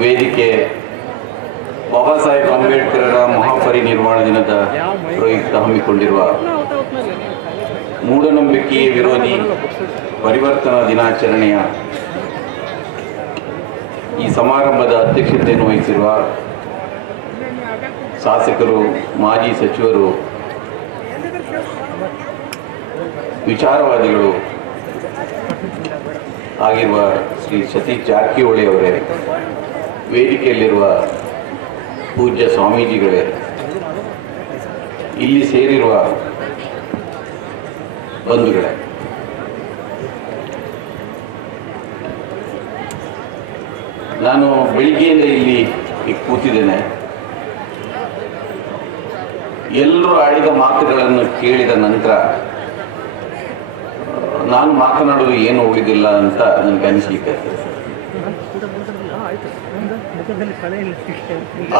ವೇದಿಕೆ ಬಾಬಾ ಸಾಹೇಬ್ ಅಂಬೇಡ್ಕರರ ಮಹಾಪರಿನಿರ್ವಾಣ ದಿನದ ಪ್ರಯುಕ್ತ ಹಮ್ಮಿಕೊಂಡಿರುವ ಮೂಢನಂಬಿಕೆ ವಿರೋಧಿ ಪರಿವರ್ತನಾ ದಿನಾಚರಣೆಯ ಈ ಸಮಾರಂಭದ ಅಧ್ಯಕ್ಷತೆಯನ್ನು ವಹಿಸಿರುವ ಶಾಸಕರು, ಮಾಜಿ ಸಚಿವರು, ವಿಚಾರವಾದಿಗಳು ಆಗಿರುವ ಶ್ರೀ ಸತೀಶ್ ಜಾರಕಿಹೊಳಿ ಅವರೇ, ವೇದಿಕೆಯಲ್ಲಿರುವ ಪೂಜ್ಯ ಸ್ವಾಮೀಜಿಗಳೇ, ಇಲ್ಲಿ ಸೇರಿರುವ ಬಂಧುಗಳೇ, ನಾನು ಬೆಳಿಗ್ಗೆಯಿಂದ ಇಲ್ಲಿ ಕೂತಿದ್ದೇನೆ. ಎಲ್ಲರೂ ಆಡಿದ ಮಾತುಗಳನ್ನು ಕೇಳಿದ ನಂತರ ನಾನು ಮಾತನಾಡೋದು ಏನು ಉಳಿದಿಲ್ಲ ಅಂತ ನನಗೆ ಅನಿಸ್ಲಿಕ್ಕೆ.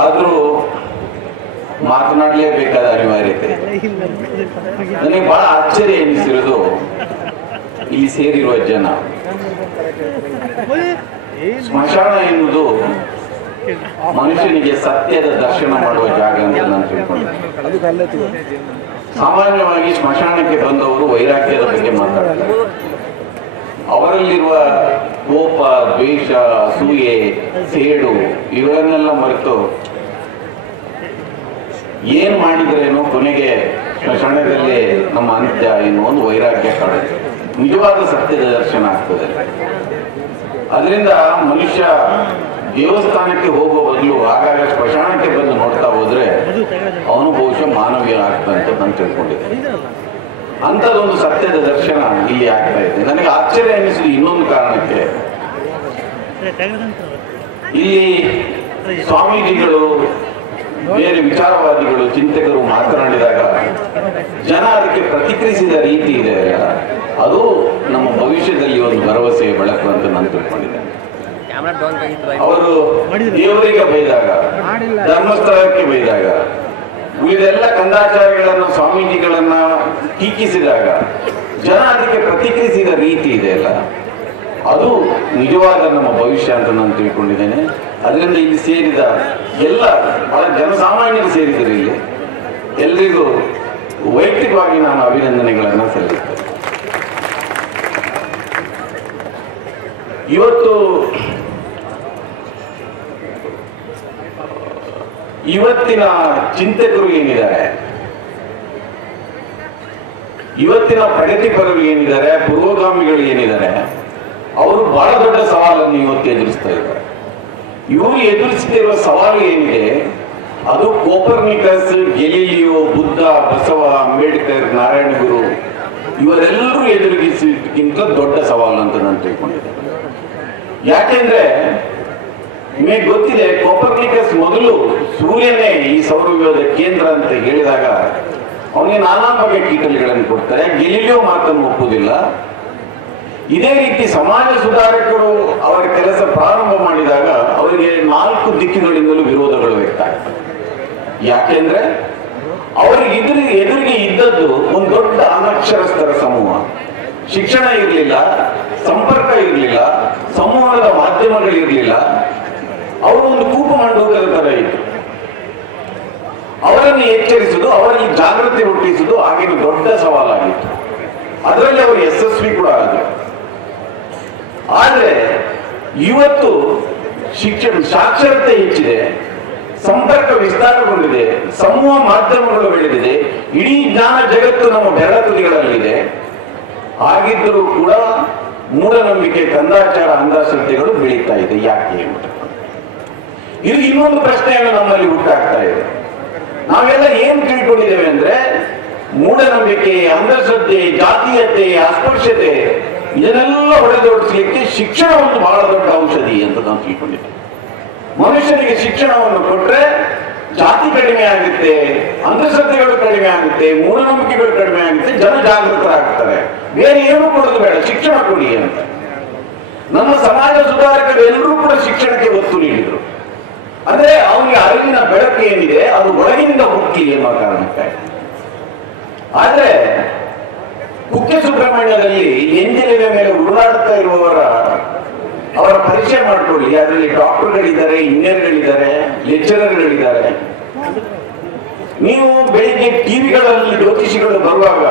ಆದರೂ ಮಾತನಾಡಲೇಬೇಕಾದ ಅನಿವಾರ್ಯತೆ. ನನಗೆ ಬಹಳ ಆಶ್ಚರ್ಯ ಎನಿಸಿರೋದು ಇಲ್ಲಿ ಸೇರಿರುವ ಜನ. ಸ್ಮಶಾನ ಎನ್ನುವುದು ಮನುಷ್ಯನಿಗೆ ಸತ್ಯದ ದರ್ಶನ ಮಾಡುವ ಜಾಗ ಅಂತ ನಾನು ತಿಳ್ಕೊಂಡೆ. ಸಾಮಾನ್ಯವಾಗಿ ಸ್ಮಶಾನಕ್ಕೆ ಬಂದವರು ವೈರಾಗ್ಯದ ಬಗ್ಗೆ ಮಾತಾಡ್ತಾರೆ. ಅವರಲ್ಲಿರುವ ಕೋಪ, ದ್ವೇಷ, ಅಸೂಯೆ, ಸೇಡು ಇವರನ್ನೆಲ್ಲ ಮರೆತು ಏನ್ ಮಾಡಿದ್ರೇನೋ ಕೊನೆಗೆ ಸ್ಮಶಾನದಲ್ಲೇ ನಮ್ಮ ಅಂತ್ಯ ಎನ್ನುವ ಒಂದು ವೈರಾಗ್ಯ ಕಾಡುತ್ತೆ. ನಿಜವಾದ ಸತ್ಯದ ದರ್ಶನ ಆಗ್ತದೆ. ಅದರಿಂದ ಮನುಷ್ಯ ದೇವಸ್ಥಾನಕ್ಕೆ ಹೋಗುವ ಬದಲು ಆಗಾಗ ಸ್ಮಶಾನಕ್ಕೆ ಬಂದು ನೋಡ್ತಾ ಹೋದ್ರೆ ಅವನು ಬಹುಶಃ ಮಾನವೀಯ ಆಗ್ತಂತ ನಾನು ತಿಳ್ಕೊಂಡಿದ್ದೆ. ಅಂಥದ್ದೊಂದು ಸತ್ಯದ ದರ್ಶನ ಇಲ್ಲಿ ಆಗ್ತಾ ಇದೆ. ನನಗೆ ಆಶ್ಚರ್ಯ ಎನಿಸಿದ ಇನ್ನೊಂದು ಕಾರಣಕ್ಕೆ, ಇಲ್ಲಿ ಸ್ವಾಮೀಜಿಗಳು, ಬೇರೆ ವಿಚಾರವಾದಿಗಳು, ಚಿಂತಕರು ಮಾತನಾಡಿದಾಗ ಜನ ಅದಕ್ಕೆ ಪ್ರತಿಕ್ರಿಯಿಸಿದ ರೀತಿ ಇದೆ, ಅದು ನಮ್ಮ ಭವಿಷ್ಯದಲ್ಲಿ ಒಂದು ಭರವಸೆಯ ಬೆಳಕು ಅಂತ ನಾನು ತಿಳ್ಕೊಂಡಿದ್ದೇನೆ. ಅವರು ದೇವರಿಗೆ ಬೈದಾಗ, ಧರ್ಮಸ್ಥಳಕ್ಕೆ ಬೈದಾಗ, ಉಳಿದೆಲ್ಲ ಕಂದಾಚಾರಿಗಳನ್ನ, ಸ್ವಾಮೀಜಿಗಳನ್ನ ಟೀಕಿಸಿದಾಗ ಜನ ಅದಕ್ಕೆ ಪ್ರತಿಕ್ರಿಯಿಸಿದ ರೀತಿ ಇದೆ ಅಲ್ಲ, ಅದು ನಿಜವಾದ ನಮ್ಮ ಭವಿಷ್ಯ ಅಂತ ನಾನು ತಿಳ್ಕೊಂಡಿದ್ದೇನೆ. ಅದರಿಂದ ಇಲ್ಲಿ ಸೇರಿದ ಎಲ್ಲ ಬಹಳ ಜನಸಾಮಾನ್ಯರು ಸೇರಿದರು. ಇಲ್ಲಿ ಎಲ್ರಿಗೂ ವೈಯಕ್ತಿಕವಾಗಿ ನಾನು ಅಭಿನಂದನೆಗಳನ್ನು ಸಲ್ಲಿಸ್ತೇನೆ. ಇವತ್ತಿನ ಚಿಂತಕರು ಏನಿದ್ದಾರೆ, ಇವತ್ತಿನ ಪ್ರಗತಿಪರರು ಏನಿದ್ದಾರೆ, ಪೂರ್ವಗಾಮಿಗಳು ಏನಿದ್ದಾರೆ, ಅವರು ಬಹಳ ದೊಡ್ಡ ಸವಾಲನ್ನು ಇವತ್ತು ಎದುರಿಸ್ತಾ ಇದ್ದಾರೆ. ಇವರು ಎದುರಿಸುತ್ತಿರುವ ಸವಾಲು ಏನಿದೆ ಅದು ಕೋಪರ್ನಿಕಸ್, ಗೆಲಿಲಿಯೋ, ಬುದ್ಧ, ಬಸವ, ಅಂಬೇಡ್ಕರ್, ನಾರಾಯಣ ಗುರು ಇವರೆಲ್ಲರೂ ಎದುರಿಗಿಸಿದ್ದಕ್ಕಿಂತ ದೊಡ್ಡ ಸವಾಲು ಅಂತ ನಾನು ತಿಳ್ಕೊಂಡಿದ್ದೆ. ಯಾಕೆಂದ್ರೆ ನಿಮಗೆ ಗೊತ್ತಿದೆ, ಕೋಪರ್ನಿಕಸ್ ಮೊದಲು ಸೂರ್ಯನೇ ಈ ಸೌರವ್ಯೂಹದ ಕೇಂದ್ರ ಅಂತ ಹೇಳಿದಾಗ ಅವನಿಗೆ ನಾನಾ ಬಗೆಯ ಕೀಟಲೆಗಳನ್ನು ಕೊಡ್ತಾರೆ. ಗೆಲಿಲಿಯೋ ಮಾತನ್ನು ಒಪ್ಪುವುದಿಲ್ಲ. ಇದೇ ರೀತಿ ಸಮಾಜ ಸುಧಾರಕರು ಅವರ ಕೆಲಸ ಪ್ರಾರಂಭ ಮಾಡಿದಾಗ ಅವರಿಗೆ 4 ದಿಕ್ಕುಗಳಿಂದಲೂ ವಿರೋಧಗಳು ವ್ಯಕ್ತ ಆಗ್ತವೆ. ಯಾಕೆಂದ್ರೆ ಅವರಿಗೆ ಎದುರಿಗೆ ಇದ್ದದ್ದು ಒಂದು ದೊಡ್ಡ ಅನಕ್ಷರಸ್ಥರ ಸಮೂಹ. ಶಿಕ್ಷಣ ಇರಲಿಲ್ಲ, ಸಂಪರ್ಕ ಇರಲಿಲ್ಲ, ಸಂವಹನದ ಮಾಧ್ಯಮಗಳಿರಲಿಲ್ಲ. ಅವರು ಒಂದು ಕೂಪು ಮಂಡೂಕದ ತರ ಇತ್ತು. ಅವರನ್ನು ಎಚ್ಚರಿಸುವುದು, ಅವರಲ್ಲಿ ಜಾಗೃತಿ ಹುಟ್ಟಿಸುವುದು ಆಗಿನ ದೊಡ್ಡ ಸವಾಲಾಗಿತ್ತು. ಅದರಲ್ಲಿ ಅವರು ಯಶಸ್ವಿ ಕೂಡ ಆದರು. ಆದರೆ ಇವತ್ತು ಸಾಕ್ಷರತೆ ಹೆಚ್ಚಿದೆ, ಸಂಪರ್ಕ ವಿಸ್ತಾರಗೊಂಡಿದೆ, ಸಮೂಹ ಮಾಧ್ಯಮಗಳು ಬೆಳೆದಿದೆ, ಇಡೀ ಜ್ಞಾನ ಜಗತ್ತು ನಮ್ಮ ಬೆರಳ ತುದಿಗಳಲ್ಲಿದೆ. ಆಗಿದ್ದರೂ ಕೂಡ ಮೂಢನಂಬಿಕೆ, ಕಂದಾಚಾರ, ಅಂಧಶ್ರದ್ಧೆಗಳು ಬೆಳೀತಾ ಇದೆ. ಯಾಕೆ ಎಂಬುದು ಇದು ಇನ್ನೊಂದು ಪ್ರಶ್ನೆಯನ್ನು ನಮ್ಮಲ್ಲಿ ಹುಟ್ಟಾಗ್ತಾ ಇದೆ. ನಾವೆಲ್ಲ ಏನ್ ತಿಳ್ಕೊಂಡಿದ್ದೇವೆ ಅಂದ್ರೆ, ಮೂಢನಂಬಿಕೆ, ಅಂಧಶ್ರದ್ಧೆ, ಜಾತೀಯತೆ, ಅಸ್ಪೃಶ್ಯತೆ ಇದನ್ನೆಲ್ಲ ಹೊಡೆದೋಡಿಸಲಿಕ್ಕೆ ಶಿಕ್ಷಣ ಒಂದು ಬಹಳ ದೊಡ್ಡ ಔಷಧಿ ಅಂತ ನಾವು ತಿಳ್ಕೊಂಡಿದ್ದೇವೆ. ಮನುಷ್ಯನಿಗೆ ಶಿಕ್ಷಣವನ್ನು ಕೊಟ್ರೆ ಜಾತಿ ಕಡಿಮೆ ಆಗುತ್ತೆ, ಅಂಧಶ್ರದ್ಧೆಗಳು ಕಡಿಮೆ ಆಗುತ್ತೆ, ಮೂಢನಂಬಿಕೆಗಳು ಕಡಿಮೆ ಆಗುತ್ತೆ, ಜನ ಜಾಗೃತರಾಗ್ತಾರೆ. ಬೇರೆ ಏನು ಕೊಡೋದು ಬೇಡ, ಶಿಕ್ಷಣ ಕೊಡಿ ಅಂತ ನಮ್ಮ ಸಮಾಜ ಸುಧಾರಕರು ಎಲ್ಲರೂ ಕೂಡ ಶಿಕ್ಷಣಕ್ಕೆ ಒತ್ತು ನೀಡಿದರು. ಅಂದ್ರೆ ಅವನಿಗೆ ಅರಿವಿನ ಬೆಳಕು ಏನಿದೆ ಅದು ಒಳಗಿನಿಂದ ಹುಟ್ಟಿ ಎಂಬ ಕಾರಣಕ್ಕೆ. ಆದ್ರೆ ಕುಕ್ಕೆ ಸುಬ್ರಹ್ಮಣ್ಯದಲ್ಲಿ ಎಂಜಿನಿನ ಮೇಲೆ ಉರುಳಾಡುತ್ತಾ ಇರುವವರ ಅವರ ಪರಿಚಯ ಮಾಡಿಕೊಳ್ಳಿ. ಅದರಲ್ಲಿ ಡಾಕ್ಟರ್ಗಳಿದ್ದಾರೆ, ಇಂಜಿನಿಯರ್ಗಳಿದ್ದಾರೆ, ಲೆಕ್ಚರರ್ಗಳಿದ್ದಾರೆ. ನೀವು ಬೆಳಿಗ್ಗೆ ಟಿವಿಗಳಲ್ಲಿ ಜ್ಯೋತಿಷಿಗಳು ಬರುವಾಗ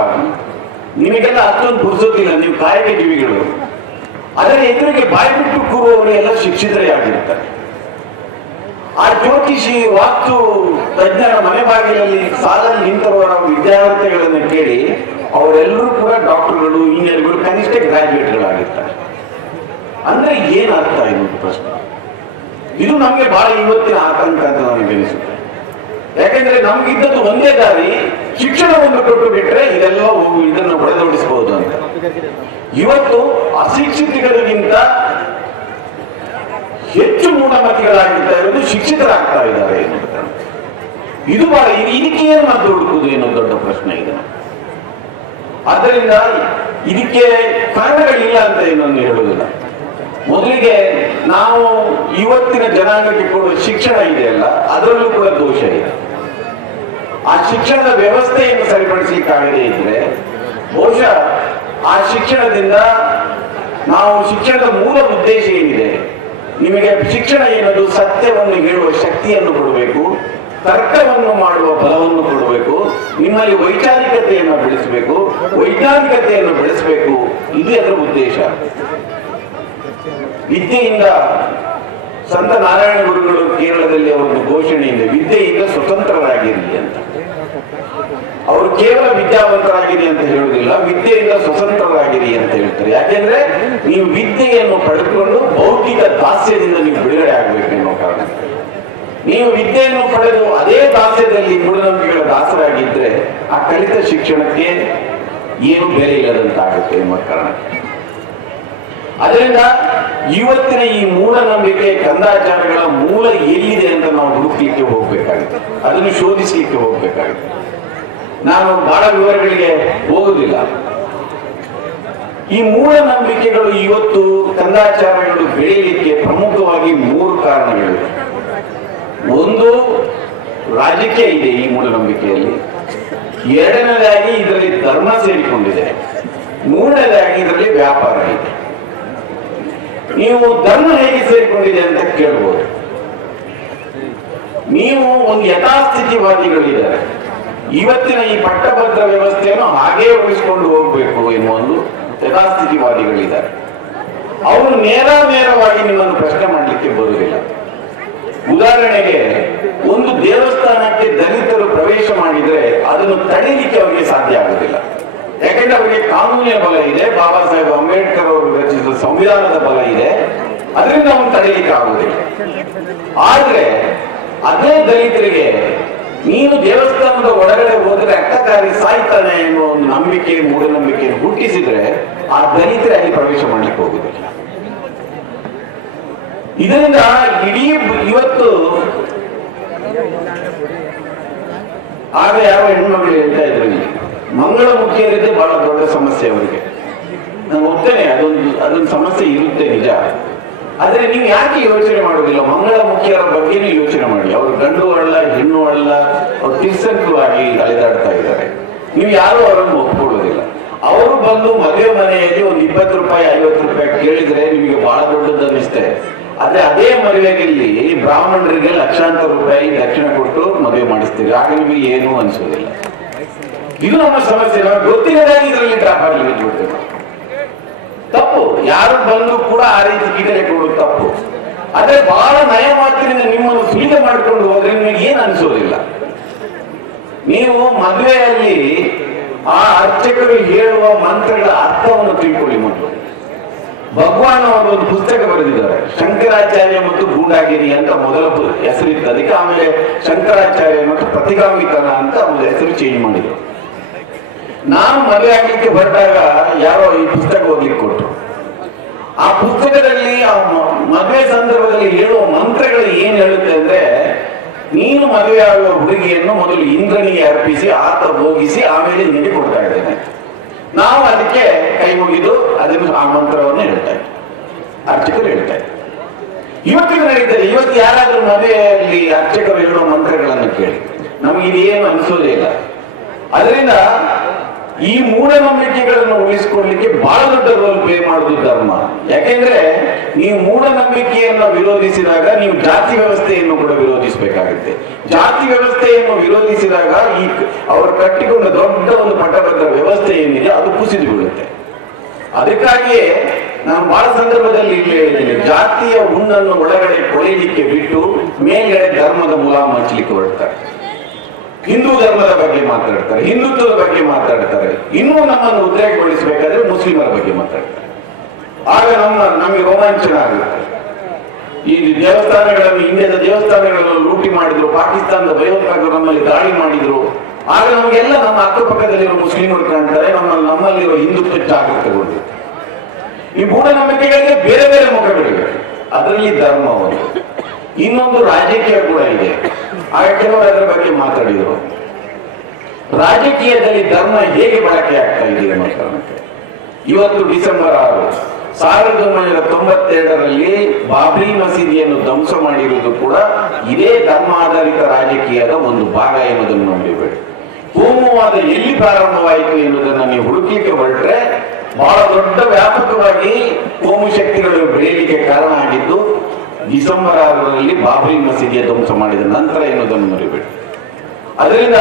ನಿಮಗೆಲ್ಲ ಅಷ್ಟೊಂದು ಪುರ್ಸೋತಿಲ್ಲ, ನೀವು ಕಾಯಿಲೆ ಜೀವಿಗಳು. ಅದರ ಎದುರಿಗೆ ಬಾಯಿ ಬಿಟ್ಟು ಕೂರುವವರು ಎಲ್ಲ ಶಿಕ್ಷಿತರೇ ಆಗಿರ್ತಾರೆ. ಆ ಜ್ಯೋತಿಷಿ, ವಾಸ್ತು ತಜ್ಞರ ಮನೆ ಬಾಗಿಲಲ್ಲಿ ಸಾಲಲ್ಲಿ ನಿಂತಿರುವವರ ವಿದ್ಯಾರ್ಥಿಗಳನ್ನು ಕೇಳಿ ಅವರೆಲ್ಲರೂ ಕೂಡ ಡಾಕ್ಟರ್ಗಳು, ಇಂಜಿನಿಯರ್ಗಳು, ಕನಿಷ್ಠ ಗ್ರಾಜ್ಯುಯೇಟ್ಗಳಾಗಿರ್ತಾರೆ. ಅಂದ್ರೆ ಏನ್ ಅರ್ಥ ಇನ್ನೊಂದು ಪ್ರಶ್ನೆ. ಇದು ನಮ್ಗೆ ಬಹಳ ಇವತ್ತಿನ ಆತಂಕ ಅಂತ ನನಗೆ ಅನಿಸುತ್ತೆ. ಯಾಕೆಂದ್ರೆ ನಮ್ಗಿದ್ದದ್ದು ಒಂದೇ ದಾರಿ, ಶಿಕ್ಷಣವನ್ನು ಕೊಟ್ಟು ಬಿಟ್ರೆ ಇದೆಲ್ಲ ಇದನ್ನು ಹೊಡೆದೋಡಿಸಬಹುದು ಅಂತ. ಇವತ್ತು ಅಶಿಕ್ಷಿತರಿಗಿಂತ ಹೆಚ್ಚು ಮೂಢಮತಿಗಳಾಗಿರ್ತಾ ಇರೋದು ಶಿಕ್ಷಿತರಾಗ್ತಾ ಇದ್ದಾರೆ ಎನ್ನುವುದು. ಇದು ಬಹಳ ಇದಕ್ಕೆ ಏನು ಮದ್ದು ಹುಡುಕುವುದು ಏನೋ ದೊಡ್ಡ ಪ್ರಶ್ನೆ ಇದೆ. ಆದ್ದರಿಂದ ಇದಕ್ಕೆ ಕಾರಣಗಳಿಲ್ಲ ಅಂತ ಏನನ್ನು ಹೇಳುವುದಿಲ್ಲ. ಮೊದಲಿಗೆ ನಾವು ಇವತ್ತಿನ ಜನಾಂಗಕ್ಕೆ ಕೊಡುವ ಶಿಕ್ಷಣ ಇದೆಯಲ್ಲ, ಅದರಲ್ಲೂ ಕೂಡ ದೋಷ ಇದೆ. ಆ ಶಿಕ್ಷಣದ ವ್ಯವಸ್ಥೆಯನ್ನು ಸರಿಪಡಿಸಲಿಕ್ಕಾಗದೇ ಇದ್ರೆ ಬಹುಶಃ ಆ ಶಿಕ್ಷಣದಿಂದ ನಾವು ಶಿಕ್ಷಣದ ಮೂಲ ಉದ್ದೇಶ ಏನಿದೆ, ನಿಮಗೆ ಶಿಕ್ಷಣ ಏನದು ಸತ್ಯವನ್ನು ಹೇಳುವ ಶಕ್ತಿಯನ್ನು ಕೊಡಬೇಕು, ತರ್ಕವನ್ನು ಮಾಡುವ ಬಲವನ್ನು ಕೊಡಬೇಕು, ನಿಮ್ಮಲ್ಲಿ ವೈಚಾರಿಕತೆಯನ್ನು ಬೆಳೆಸಬೇಕು, ವೈಜ್ಞಾನಿಕತೆಯನ್ನು ಬೆಳೆಸಬೇಕು. ಇದು ಅದರ ಉದ್ದೇಶ. ವಿದ್ಯೆಯಿಂದ ಸಂತ ನಾರಾಯಣ ಗುರುಗಳು ಕೇರಳದಲ್ಲಿ ಅವರೊಂದು ಘೋಷಣೆ ಇದೆ, ವಿದ್ಯೆಯಿಂದ ಸ್ವತಂತ್ರರಾಗಿರಲಿ ಅಂತ. ಅವರು ಕೇವಲ ವಿದ್ಯಾವಂತರಾಗಿರಿ ಅಂತ ಹೇಳುವುದಿಲ್ಲ, ವಿದ್ಯೆಯಿಂದ ಸ್ವತಂತ್ರರಾಗಿರಿ ಅಂತ ಹೇಳ್ತಾರೆ. ಯಾಕೆಂದ್ರೆ ನೀವು ವಿದ್ಯೆಯನ್ನು ಪಡೆದುಕೊಂಡು ಭೌತಿಕ ದಾಸ್ಯದಿಂದ ನೀವು ಬಿಡುಗಡೆ ಆಗಬೇಕು ಎನ್ನುವ ಕಾರಣ. ನೀವು ವಿದ್ಯೆಯನ್ನು ಪಡೆದು ಅದೇ ದಾಸ್ಯದಲ್ಲಿ ಮೂಢನಂಬಿಕೆಗಳ ದಾಸರಾಗಿದ್ರೆ ಆ ಕಲಿತ ಶಿಕ್ಷಣಕ್ಕೆ ಏನು ಬೆಲೆ ಇಲ್ಲದಂತಾಗುತ್ತೆ ಎನ್ನುವ ಕಾರಣ. ಅದರಿಂದ ಇವತ್ತಿನ ಈ ಮೂಢನಂಬಿಕೆ ಕಂದಾಚಾರಗಳ ಮೂಲ ಎಲ್ಲಿದೆ ಅಂತ ನಾವು ಹುಡುಕ್ಲಿಕ್ಕೆ ಹೋಗ್ಬೇಕಾಗುತ್ತೆ, ಅದನ್ನು ಶೋಧಿಸಲಿಕ್ಕೆ ಹೋಗ್ಬೇಕಾಗುತ್ತೆ. ನಾನು ಬಹಳ ವಿವರಗಳಿಗೆ ಹೋಗುವುದಿಲ್ಲ. ಈ ಮೂಢನಂಬಿಕೆಗಳು ಇವತ್ತು ಕಂದಾಚಾರಗಳು ಬೆಳೆಯಲಿಕ್ಕೆ ಪ್ರಮುಖವಾಗಿ 3 ಕಾರಣಗಳಿವೆ. ಒಂದು, ರಾಜಕೀಯ ಇದೆ ಈ ಮೂಢನಂಬಿಕೆಯಲ್ಲಿ. ಎರಡನೇದಾಗಿ ಇದರಲ್ಲಿ ಧರ್ಮ ಸೇರಿಕೊಂಡಿದೆ. ಮೂರನೇದಾಗಿ ಇದರಲ್ಲಿ ವ್ಯಾಪಾರ ಇದೆ. ನೀವು ಧರ್ಮ ಹೇಗೆ ಸೇರಿಕೊಂಡಿದೆ ಅಂತ ಕೇಳ್ಬೋದು. ನೀವು ಒಂದು ಯಥಾಸ್ಥಿತಿವಾದಿಗಳಿದ್ದಾರೆ, ಇವತ್ತಿನ ಈ ಪಟ್ಟಭದ್ರ ವ್ಯವಸ್ಥೆಯನ್ನು ಹಾಗೇ ಉಳಿಸಿಕೊಂಡು ಹೋಗ್ಬೇಕು ಎನ್ನುವ ಒಂದು ಯಥಾಸ್ಥಿತಿವಾದಿಗಳಿದ್ದಾರೆ. ಅವರು ನೇರವಾಗಿ ನಿಮ್ಮನ್ನು ಪ್ರಶ್ನೆ ಮಾಡಲಿಕ್ಕೆ ಬರುವುದಿಲ್ಲ. ಉದಾಹರಣೆಗೆ, ಒಂದು ದೇವಸ್ಥಾನಕ್ಕೆ ದಲಿತರು ಪ್ರವೇಶ ಮಾಡಿದರೆ ಅದನ್ನು ತಡೆಯಲಿಕ್ಕೆ ಅವರಿಗೆ ಸಾಧ್ಯ ಆಗುವುದಿಲ್ಲ. ಯಾಕೆಂದ್ರೆ ಅವರಿಗೆ ಕಾನೂನಿನ ಬಲ ಇದೆ, ಬಾಬಾ ಸಾಹೇಬ್ ಅಂಬೇಡ್ಕರ್ ಅವರು ರಚಿಸಿದ ಸಂವಿಧಾನದ ಬಲ ಇದೆ, ಅದರಿಂದ ಅವನು ತಡೆಯಲಿಕ್ಕೆ ಆಗುವುದಿಲ್ಲ. ಆದ್ರೆ ಅದೇ ದಲಿತರಿಗೆ ನೀನು ದೇವಸ್ಥಾನದ ಒಳಗಡೆ ಹೋದ್ರೆ ರಕ್ತಕಾರಿ ಸಾಯ್ತಾನೆ ಎನ್ನುವ ಒಂದು ನಂಬಿಕೆ, ಮೂಢನಂಬಿಕೆಯನ್ನು ಹುಟ್ಟಿಸಿದ್ರೆ ಆ ದಲಿತರೇ ಅಲ್ಲಿ ಪ್ರವೇಶ ಮಾಡ್ಲಿಕ್ಕೆ ಹೋಗುದಿಲ್ಲ. ಇದರಿಂದ ಇಡೀ ಇವತ್ತು ಆಗ ಯಾವ ಹೆಣ್ಮಗಳು ಹೇಳ್ತಾ ಇದ್ರು, ಇಲ್ಲಿ ಮಂಗಳಮುಖಿಯರಿದ್ದೇ ಬಹಳ ದೊಡ್ಡ ಸಮಸ್ಯೆ ಅವರಿಗೆ. ನಾನು ಒಪ್ತೇನೆ, ಅದೊಂದು ಸಮಸ್ಯೆ ಇರುತ್ತೆ ನಿಜ. ಆದ್ರೆ ನೀವು ಯಾಕೆ ಯೋಚನೆ ಮಾಡುವುದಿಲ್ಲ? ಮಂಗಳಮುಖಿಯರ ಬಗ್ಗೆನೂ ಯೋಚನೆ ಮಾಡಿ. ಅವರು ಗಂಡು ಅಲ್ಲ, ಹೆಣ್ಣು ಅಲ್ಲ, ಅವ್ರು ತಿರ್ಸಂಕವಾಗಿ ಅಲೆದಾಡ್ತಾ ಇದ್ದಾರೆ. ನೀವು ಯಾರು ಅವರನ್ನು ಒಪ್ಕೊಳ್ಳೋದಿಲ್ಲ. ಅವರು ಬಂದು ಮದುವೆ ಮನೆಯಲ್ಲಿ ಒಂದು 20 ರೂಪಾಯಿ 50 ರೂಪಾಯಿ ಕೇಳಿದ್ರೆ ನಿಮಗೆ ಬಹಳ ದೊಡ್ಡದು ಅನ್ನಿಸ್ತೆ. ಆದ್ರೆ ಅದೇ ಮದುವೆಯಲ್ಲಿ ಬ್ರಾಹ್ಮಣರಿಗೆ ಲಕ್ಷಾಂತರ ರೂಪಾಯಿ ದಕ್ಷಿಣ ಕೊಟ್ಟು ಮದುವೆ ಮಾಡಿಸ್ತೀವಿ, ಆಗ ನಿಮಗೆ ಏನೂ ಅನಿಸೋದಿಲ್ಲ. ಇದು ನಮ್ಮ ಸಮಸ್ಯೆ. ನಮಗೆ ಗೊತ್ತಿಲ್ಲದಾಗಿ ಇದರಲ್ಲಿ ಡ್ರಾಪ್ ಆಗಲಿಕ್ಕೆ ತಪ್ಪು. ಯಾರು ಬಂದು ಕೂಡ ಆ ರೀತಿ ಕಿಟಲೆ ಕೊಡೋದು ತಪ್ಪು. ಆದ್ರೆ ಬಹಳ ನಯ ಮಾತಿನಿಂದ ನಿಮ್ಮನ್ನು ಸುಲಿಗೆ ಮಾಡಿಕೊಂಡು ಹೋದ್ರೆ ನಿಮಗೆ ಏನು ಅನಿಸೋದಿಲ್ಲ. ನೀವು ಮದುವೆಯಲ್ಲಿ ಆ ಅರ್ಚಕರು ಹೇಳುವ ಮಂತ್ರಗಳ ಅರ್ಥವನ್ನು ತಿಳ್ಕೊಳ್ಳಿ. ಮೊದಲು ಭಗವಾನ್ ಅವರು ಒಂದು ಪುಸ್ತಕ ಬರೆದಿದ್ದಾರೆ, ಶಂಕರಾಚಾರ್ಯ ಮತ್ತು ಗೂಂಡಾಗಿರಿ ಅಂತ ಮೊದಲ ಹೆಸರಿತ್ತು ಅದಕ್ಕೆ. ಆಮೇಲೆ ಶಂಕರಾಚಾರ್ಯ ಮತ್ತು ಪ್ರತಿಗಾಮಿತನ ಅಂತ ಒಂದು ಹೆಸರು ಚೇಂಜ್ ಮಾಡಿದ್ರು. ನಾನು ಮದುವೆ ಆಗ್ಲಿಕ್ಕೆ ಹೊರಟಾಗ ಯಾರೋ ಈ ಪುಸ್ತಕ ಓದ್ಲಿಕ್ಕೆ ಕೊಟ್ಟರು. ಆ ಪುಸ್ತಕದಲ್ಲಿ ಆ ಮದುವೆ ಸಂದರ್ಭದಲ್ಲಿ ಹೇಳುವ ಮಂತ್ರಗಳು ಏನ್ ಹೇಳುತ್ತೆ ಅಂದ್ರೆ, ನೀನು ಮದುವೆ ಆಗುವ ಹುಡುಗಿಯನ್ನು ಮೊದಲು ಇಂದ್ರನಿಗೆ ಅರ್ಪಿಸಿ ಆತ ಭೋಗಿಸಿ ಆಮೇಲೆ ನಿನಗೆ ಕೊಡ್ತಾ ಇದ್ದೇನೆ. ನಾವು ಅದಕ್ಕೆ ಕೈ ಮುಗಿದು ಅದನ್ನು ಆ ಮಂತ್ರವನ್ನು ಹೇಳ್ತಾ ಇದ್ದೆ, ಅರ್ಚಕರು ಹೇಳ್ತಾ ಇದ್ದೆ. ಇವತ್ತಿಗೂ ನಡೀತಾರೆ. ಇವತ್ತು ಯಾರಾದ್ರೂ ಮದುವೆಯಲ್ಲಿ ಅರ್ಚಕರು ಹೇಳುವ ಮಂತ್ರಗಳನ್ನು ಕೇಳಿ ನಮಗೆ ಇದೇನು ಅನಿಸೋದೇ ಇಲ್ಲ. ಅದರಿಂದ ಈ ಮೂಢನಂಬಿಕೆಗಳನ್ನು ಉಳಿಸಿಕೊಳ್ಳಲಿಕ್ಕೆ ಬಹಳ ದೊಡ್ಡ ರೋಲ್ ಪ್ಲೇ ಮಾಡುವುದು ಧರ್ಮ. ಯಾಕೆಂದ್ರೆ ನೀವು ಮೂಢನಂಬಿಕೆಯನ್ನ ವಿರೋಧಿಸಿದಾಗ ನೀವು ಜಾತಿ ವ್ಯವಸ್ಥೆಯನ್ನು ಕೂಡ ವಿರೋಧಿಸಬೇಕಾಗುತ್ತೆ. ಜಾತಿ ವ್ಯವಸ್ಥೆಯನ್ನು ವಿರೋಧಿಸಿದಾಗ ಈ ಅವರು ಕಟ್ಟಿಕೊಂಡ ದೊಡ್ಡ ಒಂದು ಪಟ್ಟಭದ್ರ ವ್ಯವಸ್ಥೆ ಏನಿದೆ ಅದು ಕುಸಿದು ಬೀಳುತ್ತೆ. ಅದಕ್ಕಾಗಿಯೇ ನಾನು ಬಹಳ ಸಂದರ್ಭದಲ್ಲಿ ಇಲ್ಲಿ ಹೇಳಿದ್ದೇನೆ, ಜಾತಿಯ ಹುಣ್ಣನ್ನು ಒಳಗಡೆ ಕೊಳೆಯಲಿಕ್ಕೆ ಬಿಟ್ಟು ಮೇಲ್ಗಡೆ ಧರ್ಮದ ಮುಲಾಮು ಹಚ್ಚಲಿಕ್ಕೆ ಹೊರಡ್ತಾರೆ. ಹಿಂದೂ ಧರ್ಮದ ಬಗ್ಗೆ ಮಾತಾಡ್ತಾರೆ, ಹಿಂದುತ್ವದ ಬಗ್ಗೆ ಮಾತಾಡ್ತಾರೆ. ಇನ್ನೂ ನಮ್ಮನ್ನು ಉದ್ರೇಕಗೊಳಿಸಬೇಕಾದ್ರೆ ಮುಸ್ಲಿಮರ ಬಗ್ಗೆ ಮಾತಾಡ್ತಾರೆ. ಆಗ ನಮಗೆ ರೋಮಾಂಚನ ಆಗುತ್ತೆ. ಈ ದೇವಸ್ಥಾನಗಳನ್ನು, ಇಂಡಿಯಾದ ದೇವಸ್ಥಾನಗಳನ್ನು ಲೂಟಿ ಮಾಡಿದ್ರು, ಪಾಕಿಸ್ತಾನದ ಭಯೋತ್ಪಾದಕರು ನಮ್ಮಲ್ಲಿ ದಾಳಿ ಮಾಡಿದ್ರು. ಆಗ ನಮಗೆಲ್ಲ ನಮ್ಮ ಅಕ್ಕಪಕ್ಕದಲ್ಲಿರೋ ಮುಸ್ಲಿಮರು ಕಾಣ್ತಾರೆ, ನಮ್ಮಲ್ಲಿರೋ ಹಿಂದುತ್ವ ಜಾಗೃತಗೊಂಡು. ಈ ಮೂಢನಂಬಿಕೆಗಳಿಗೆ ಬೇರೆ ಬೇರೆ ಮುಖಗಳಿವೆ, ಅದರಲ್ಲಿ ಧರ್ಮ ಒಂದು. ಇನ್ನೊಂದು ರಾಜಕೀಯ ಕೂಡ ಇದೆ. ಆಗ ಕೆಲವರು ಅದರ ಬಗ್ಗೆ ಮಾತಾಡಿದರು. ರಾಜಕೀಯದಲ್ಲಿ ಧರ್ಮ ಹೇಗೆ ಬಳಕೆ ಆಗ್ತಾ ಇದೆ ಅನ್ನೋ ಕಾರಣಕ್ಕೆ ಇವತ್ತು ಡಿಸೆಂಬರ್ 6, 1992ರಲ್ಲಿ ಬಾಬ್ರಿ ಮಸೀದಿಯನ್ನು ಧ್ವಂಸ ಮಾಡಿರುವುದು ಕೂಡ ಇದೇ ಧರ್ಮಾಧಾರಿತ ರಾಜಕೀಯದ ಒಂದು ಭಾಗ ಎನ್ನುವುದನ್ನು ನೋಡಿಬೇಡಿ. ಕೋಮುವಾದ ಎಲ್ಲಿ ಪ್ರಾರಂಭವಾಯಿತು ಎನ್ನುವುದನ್ನು ನೀವು ಹುಡುಕಲಿಕ್ಕೆ ಹೊರಟ್ರೆ ಬಹಳ ದೊಡ್ಡ ವ್ಯಾಪಕವಾಗಿ ಕೋಮು ಶಕ್ತಿಗಳು ಬೆಳೆಯಲಿಕ್ಕೆ ಕಾರಣ ಆಗಿದ್ದು ಡಿಸೆಂಬರ್ 6ರಲ್ಲಿ ಬಾಬ್ರಿ ಮಸೀದಿಯ ಧ್ವಂಸ ಮಾಡಿದ ನಂತರ ಎನ್ನುವುದನ್ನು ಮರಿಬೇಡಿ. ಅದರಿಂದ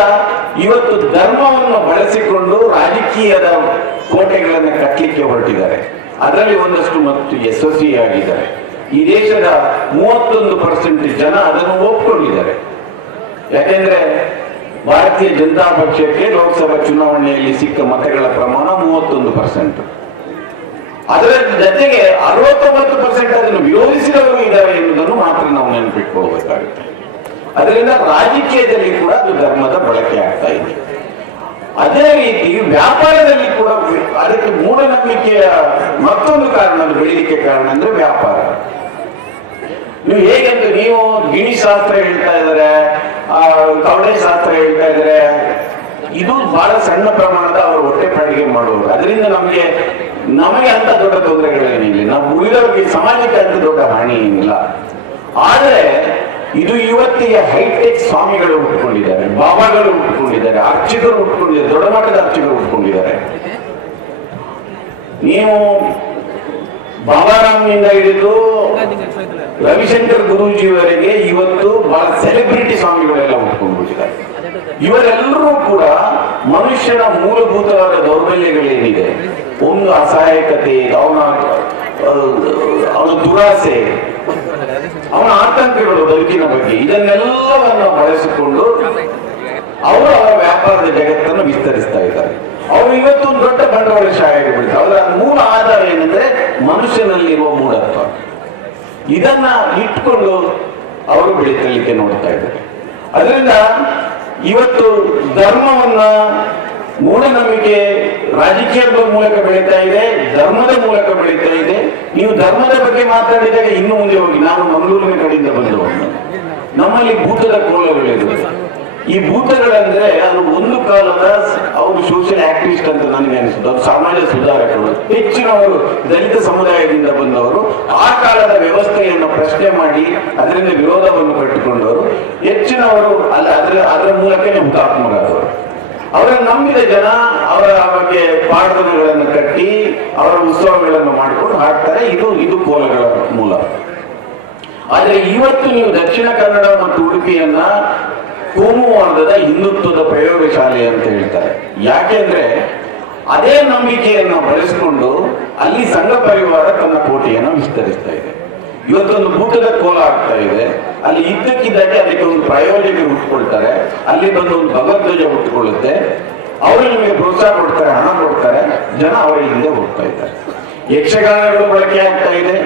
ಇವತ್ತು ಧರ್ಮವನ್ನು ಬಳಸಿಕೊಂಡು ರಾಜಕೀಯದ ಕೋಟೆಗಳನ್ನು ಕಟ್ಟಲಿಕ್ಕೆ ಹೊರಟಿದ್ದಾರೆ. ಅದರಲ್ಲಿ ಒಂದಷ್ಟು ಮತ್ತು ಯಶಸ್ವಿಯಾಗಿದ್ದಾರೆ. ಈ ದೇಶದ 31% ಜನ ಅದನ್ನು ಒಪ್ಪಿಕೊಂಡಿದ್ದಾರೆ. ಯಾಕೆಂದ್ರೆ ಭಾರತೀಯ ಜನತಾ ಪಕ್ಷಕ್ಕೆ ಲೋಕಸಭಾ ಚುನಾವಣೆಯಲ್ಲಿ ಸಿಕ್ಕ ಮತಗಳ ಪ್ರಮಾಣ 31%. ಅದರ ಜೊತೆಗೆ 69% ಅದನ್ನು ವಿರೋಧಿಸಿದವರು ಇದ್ದಾರೆ ಎನ್ನುವುದನ್ನು ಮಾತ್ರ ನಾವು ನೆನಪಿಟ್ಕೊಳ್ಬೇಕಾಗುತ್ತೆ. ಅದರಿಂದ ರಾಜಕೀಯದಲ್ಲಿ ಕೂಡ ಅದು ಧರ್ಮದ ಬಳಕೆ ಆಗ್ತಾ ಇದೆ. ಅದೇ ರೀತಿ ವ್ಯಾಪಾರದಲ್ಲಿ ಕೂಡ ಅದಕ್ಕೆ ಮೂಢನಂಬಿಕೆಯ ಮತ್ತೊಂದು ಕಾರಣ, ಬೆಳೀಲಿಕ್ಕೆ ಕಾರಣ ಅಂದ್ರೆ ವ್ಯಾಪಾರ. ನೀವು ಹೇಗೆಂದು ನೀವು ಗಿಣಿ ಶಾಸ್ತ್ರ ಹೇಳ್ತಾ ಇದ್ದಾರೆ, ಕವಡೆ ಶಾಸ್ತ್ರ ಹೇಳ್ತಾ ಇದ್ದಾರೆ. ಇದು ಬಹಳ ಸಣ್ಣ ಪ್ರಮಾಣದ ಅವರು ಹೊಟ್ಟೆಪಾಡಿಗೆ ಮಾಡುವರು. ಅದರಿಂದ ನಮಗೆ ಅಂತ ದೊಡ್ಡ ತೊಂದರೆಗಳೇನಿಲ್ಲ. ನಾವು ಉಳಿದವರಿಗೆ ಸಮಾಜಕ್ಕೆ ಅಂತ ದೊಡ್ಡ ಹಾನಿ ಏನಿಲ್ಲ. ಆದರೆ ಇದು ಇವತ್ತಿಗೆ ಹೈಟೆಕ್ ಸ್ವಾಮಿಗಳು ಹುಟ್ಟುಕೊಂಡಿದ್ದಾರೆ, ಬಾಬಾಗಳು ಹುಟ್ಟುಕೊಂಡಿದ್ದಾರೆ, ಅರ್ಚಕರು ಹುಟ್ಟುಕೊಂಡಿದ್ದಾರೆ, ದೊಡ್ಡ ಮಟ್ಟದ ಅರ್ಚಕರು ಹುಟ್ಟುಕೊಂಡಿದ್ದಾರೆ. ನೀವು ಬಾಬಾರಾಮ್ನಿಂದ ಹಿಡಿದು ರವಿಶಂಕರ್ ಗುರೂಜಿಯವರೆಗೆ ಇವತ್ತು ಬಹಳ ಸೆಲೆಬ್ರಿಟಿ ಸ್ವಾಮಿಗಳೆಲ್ಲ ಹುಟ್ಟುಕೊಂಡ್ಬಿಟ್ಟಿದ್ದಾರೆ. ಇವರೆಲ್ಲರೂ ಕೂಡ ಮನುಷ್ಯನ ಮೂಲಭೂತವಾದ ದೌರ್ಬಲ್ಯಗಳೇನಿದೆ, ಒಂದು ಅಸಹಾಯಕತೆ, ಅವನ ದುರಾಸೆ, ಅವನ ಆತಂಕಗಳು ಬದುಕಿನ ಬಗ್ಗೆ, ಇದನ್ನೆಲ್ಲವನ್ನು ಬಳಸಿಕೊಂಡು ಅವರು ಅವರ ವ್ಯಾಪಾರದ ಜಗತ್ತನ್ನು ವಿಸ್ತರಿಸ್ತಾ ಇದ್ದಾರೆ. ಅವರು ಇವತ್ತು ಒಂದು ದೊಡ್ಡ ಬಂಡವಾಳಶಾಹಿಯಾಗಿ ಬಿಡ್ತಾರೆ. ಅವರ ಮೂಲ ಆಧಾರ ಏನಂದ್ರೆ ಮನುಷ್ಯನಲ್ಲಿರುವ ಮೂಢತ್ವ. ಇದನ್ನ ಇಟ್ಕೊಂಡು ಅವರು ಬೆಳೀತಲಿಕ್ಕೆ ನೋಡ್ತಾ ಇದ್ದಾರೆ. ಅದರಿಂದ ಇವತ್ತು ಧರ್ಮವನ್ನ ಮೂಢನಂಬಿಕೆ ರಾಜಕೀಯದ ಮೂಲಕ ಬೆಳೀತಾ ಇದೆ, ಧರ್ಮದ ಮೂಲಕ ಬೆಳೀತಾ ಇದೆ. ನೀವು ಧರ್ಮದ ಬಗ್ಗೆ ಮಾತಾಡಿದಾಗ ಇನ್ನು ಮುಂದೆ ಹೋಗಿ, ನಾನು ಮಂಗಳೂರಿನ ಕಡೆಯಿಂದ ಬಂದವನು. ನಮ್ಮಲ್ಲಿ ಭೂತದ ಕೋಲಗಳಿವೆ. ಈ ಭೂತಗಳಂದ್ರೆ ಅದು ಒಂದು ಕಾಲದ ಅವರು ಸೋಷಿಯಲ್ ಆಕ್ಟಿವಿಸ್ಟ್ ಅಂತ ನನಗೆ ಅನಿಸುತ್ತೆ. ಅವರು ಸಮಾಜ ಸುಧಾರಕರು, ಹೆಚ್ಚಿನವರು ದಲಿತ ಸಮುದಾಯದಿಂದ ಬಂದವರು, ಆ ಕಾಲದ ವ್ಯವಸ್ಥೆಯನ್ನು ಪ್ರಶ್ನೆ ಮಾಡಿ ಅದರಿಂದ ವಿರೋಧವನ್ನು ಕಟ್ಟಿಕೊಂಡವರು, ಹೆಚ್ಚಿನವರು ಅದರ ಮೂಲಕನೇ ಹುತಾತ್ಮರಾದವರು. ಅವರನ್ನು ನಂಬಿದ ಜನ ಅವರ ಬಗ್ಗೆ ಪಾಡ್ದನಗಳನ್ನು ಕಟ್ಟಿ ಅವರ ಉತ್ಸವಗಳನ್ನು ಮಾಡಿಕೊಂಡು ಹಾಕ್ತಾರೆ. ಇದು ಕೋಲಗಳ ಮೂಲ. ಆದ್ರೆ ಇವತ್ತು ನೀವು ದಕ್ಷಿಣ ಕನ್ನಡ ಮತ್ತು ಉಡುಪಿಯನ್ನ ಕೋಮುವಾದದ ಹಿಂದುತ್ವದ ಪ್ರಯೋಗಶಾಲೆ ಅಂತ ಹೇಳ್ತಾರೆ. ಯಾಕೆಂದ್ರೆ ಅದೇ ನಂಬಿಕೆಯನ್ನು ಬಳಸಿಕೊಂಡು ಅಲ್ಲಿ ಸಂಘ ಪರಿವಾರ ತನ್ನ ಕೋಟೆಯನ್ನು ವಿಸ್ತರಿಸ್ತಾ ಇದೆ. ಇವತ್ತೊಂದು ಭೂತದ ಕೋಲ ಆಗ್ತಾ ಇದೆ. ಅಲ್ಲಿ ಇದ್ದಕ್ಕಿದ್ದಾಗೆ ಅದಕ್ಕೆ ಒಂದು ಪ್ರಾಯೋಜಕರು ಹುಟ್ಟುಕೊಳ್ತಾರೆ. ಅಲ್ಲಿ ಬಂದು ಒಂದು ಭಗವದ್ಧ್ವಜ ಹುಟ್ಟುಕೊಳ್ಳುತ್ತೆ. ಅವರು ನಿಮಗೆ ಪ್ರೋತ್ಸಾಹ ಕೊಡ್ತಾರೆ, ಹಣ ಕೊಡ್ತಾರೆ, ಜನ ಅವರ ಹಿಂದೆ ಹೋಗ್ತಾ ಇದ್ದಾರೆ. ಯಕ್ಷಗಾನಗಳು ಬಳಕೆ ಆಗ್ತಾ ಇದೆ.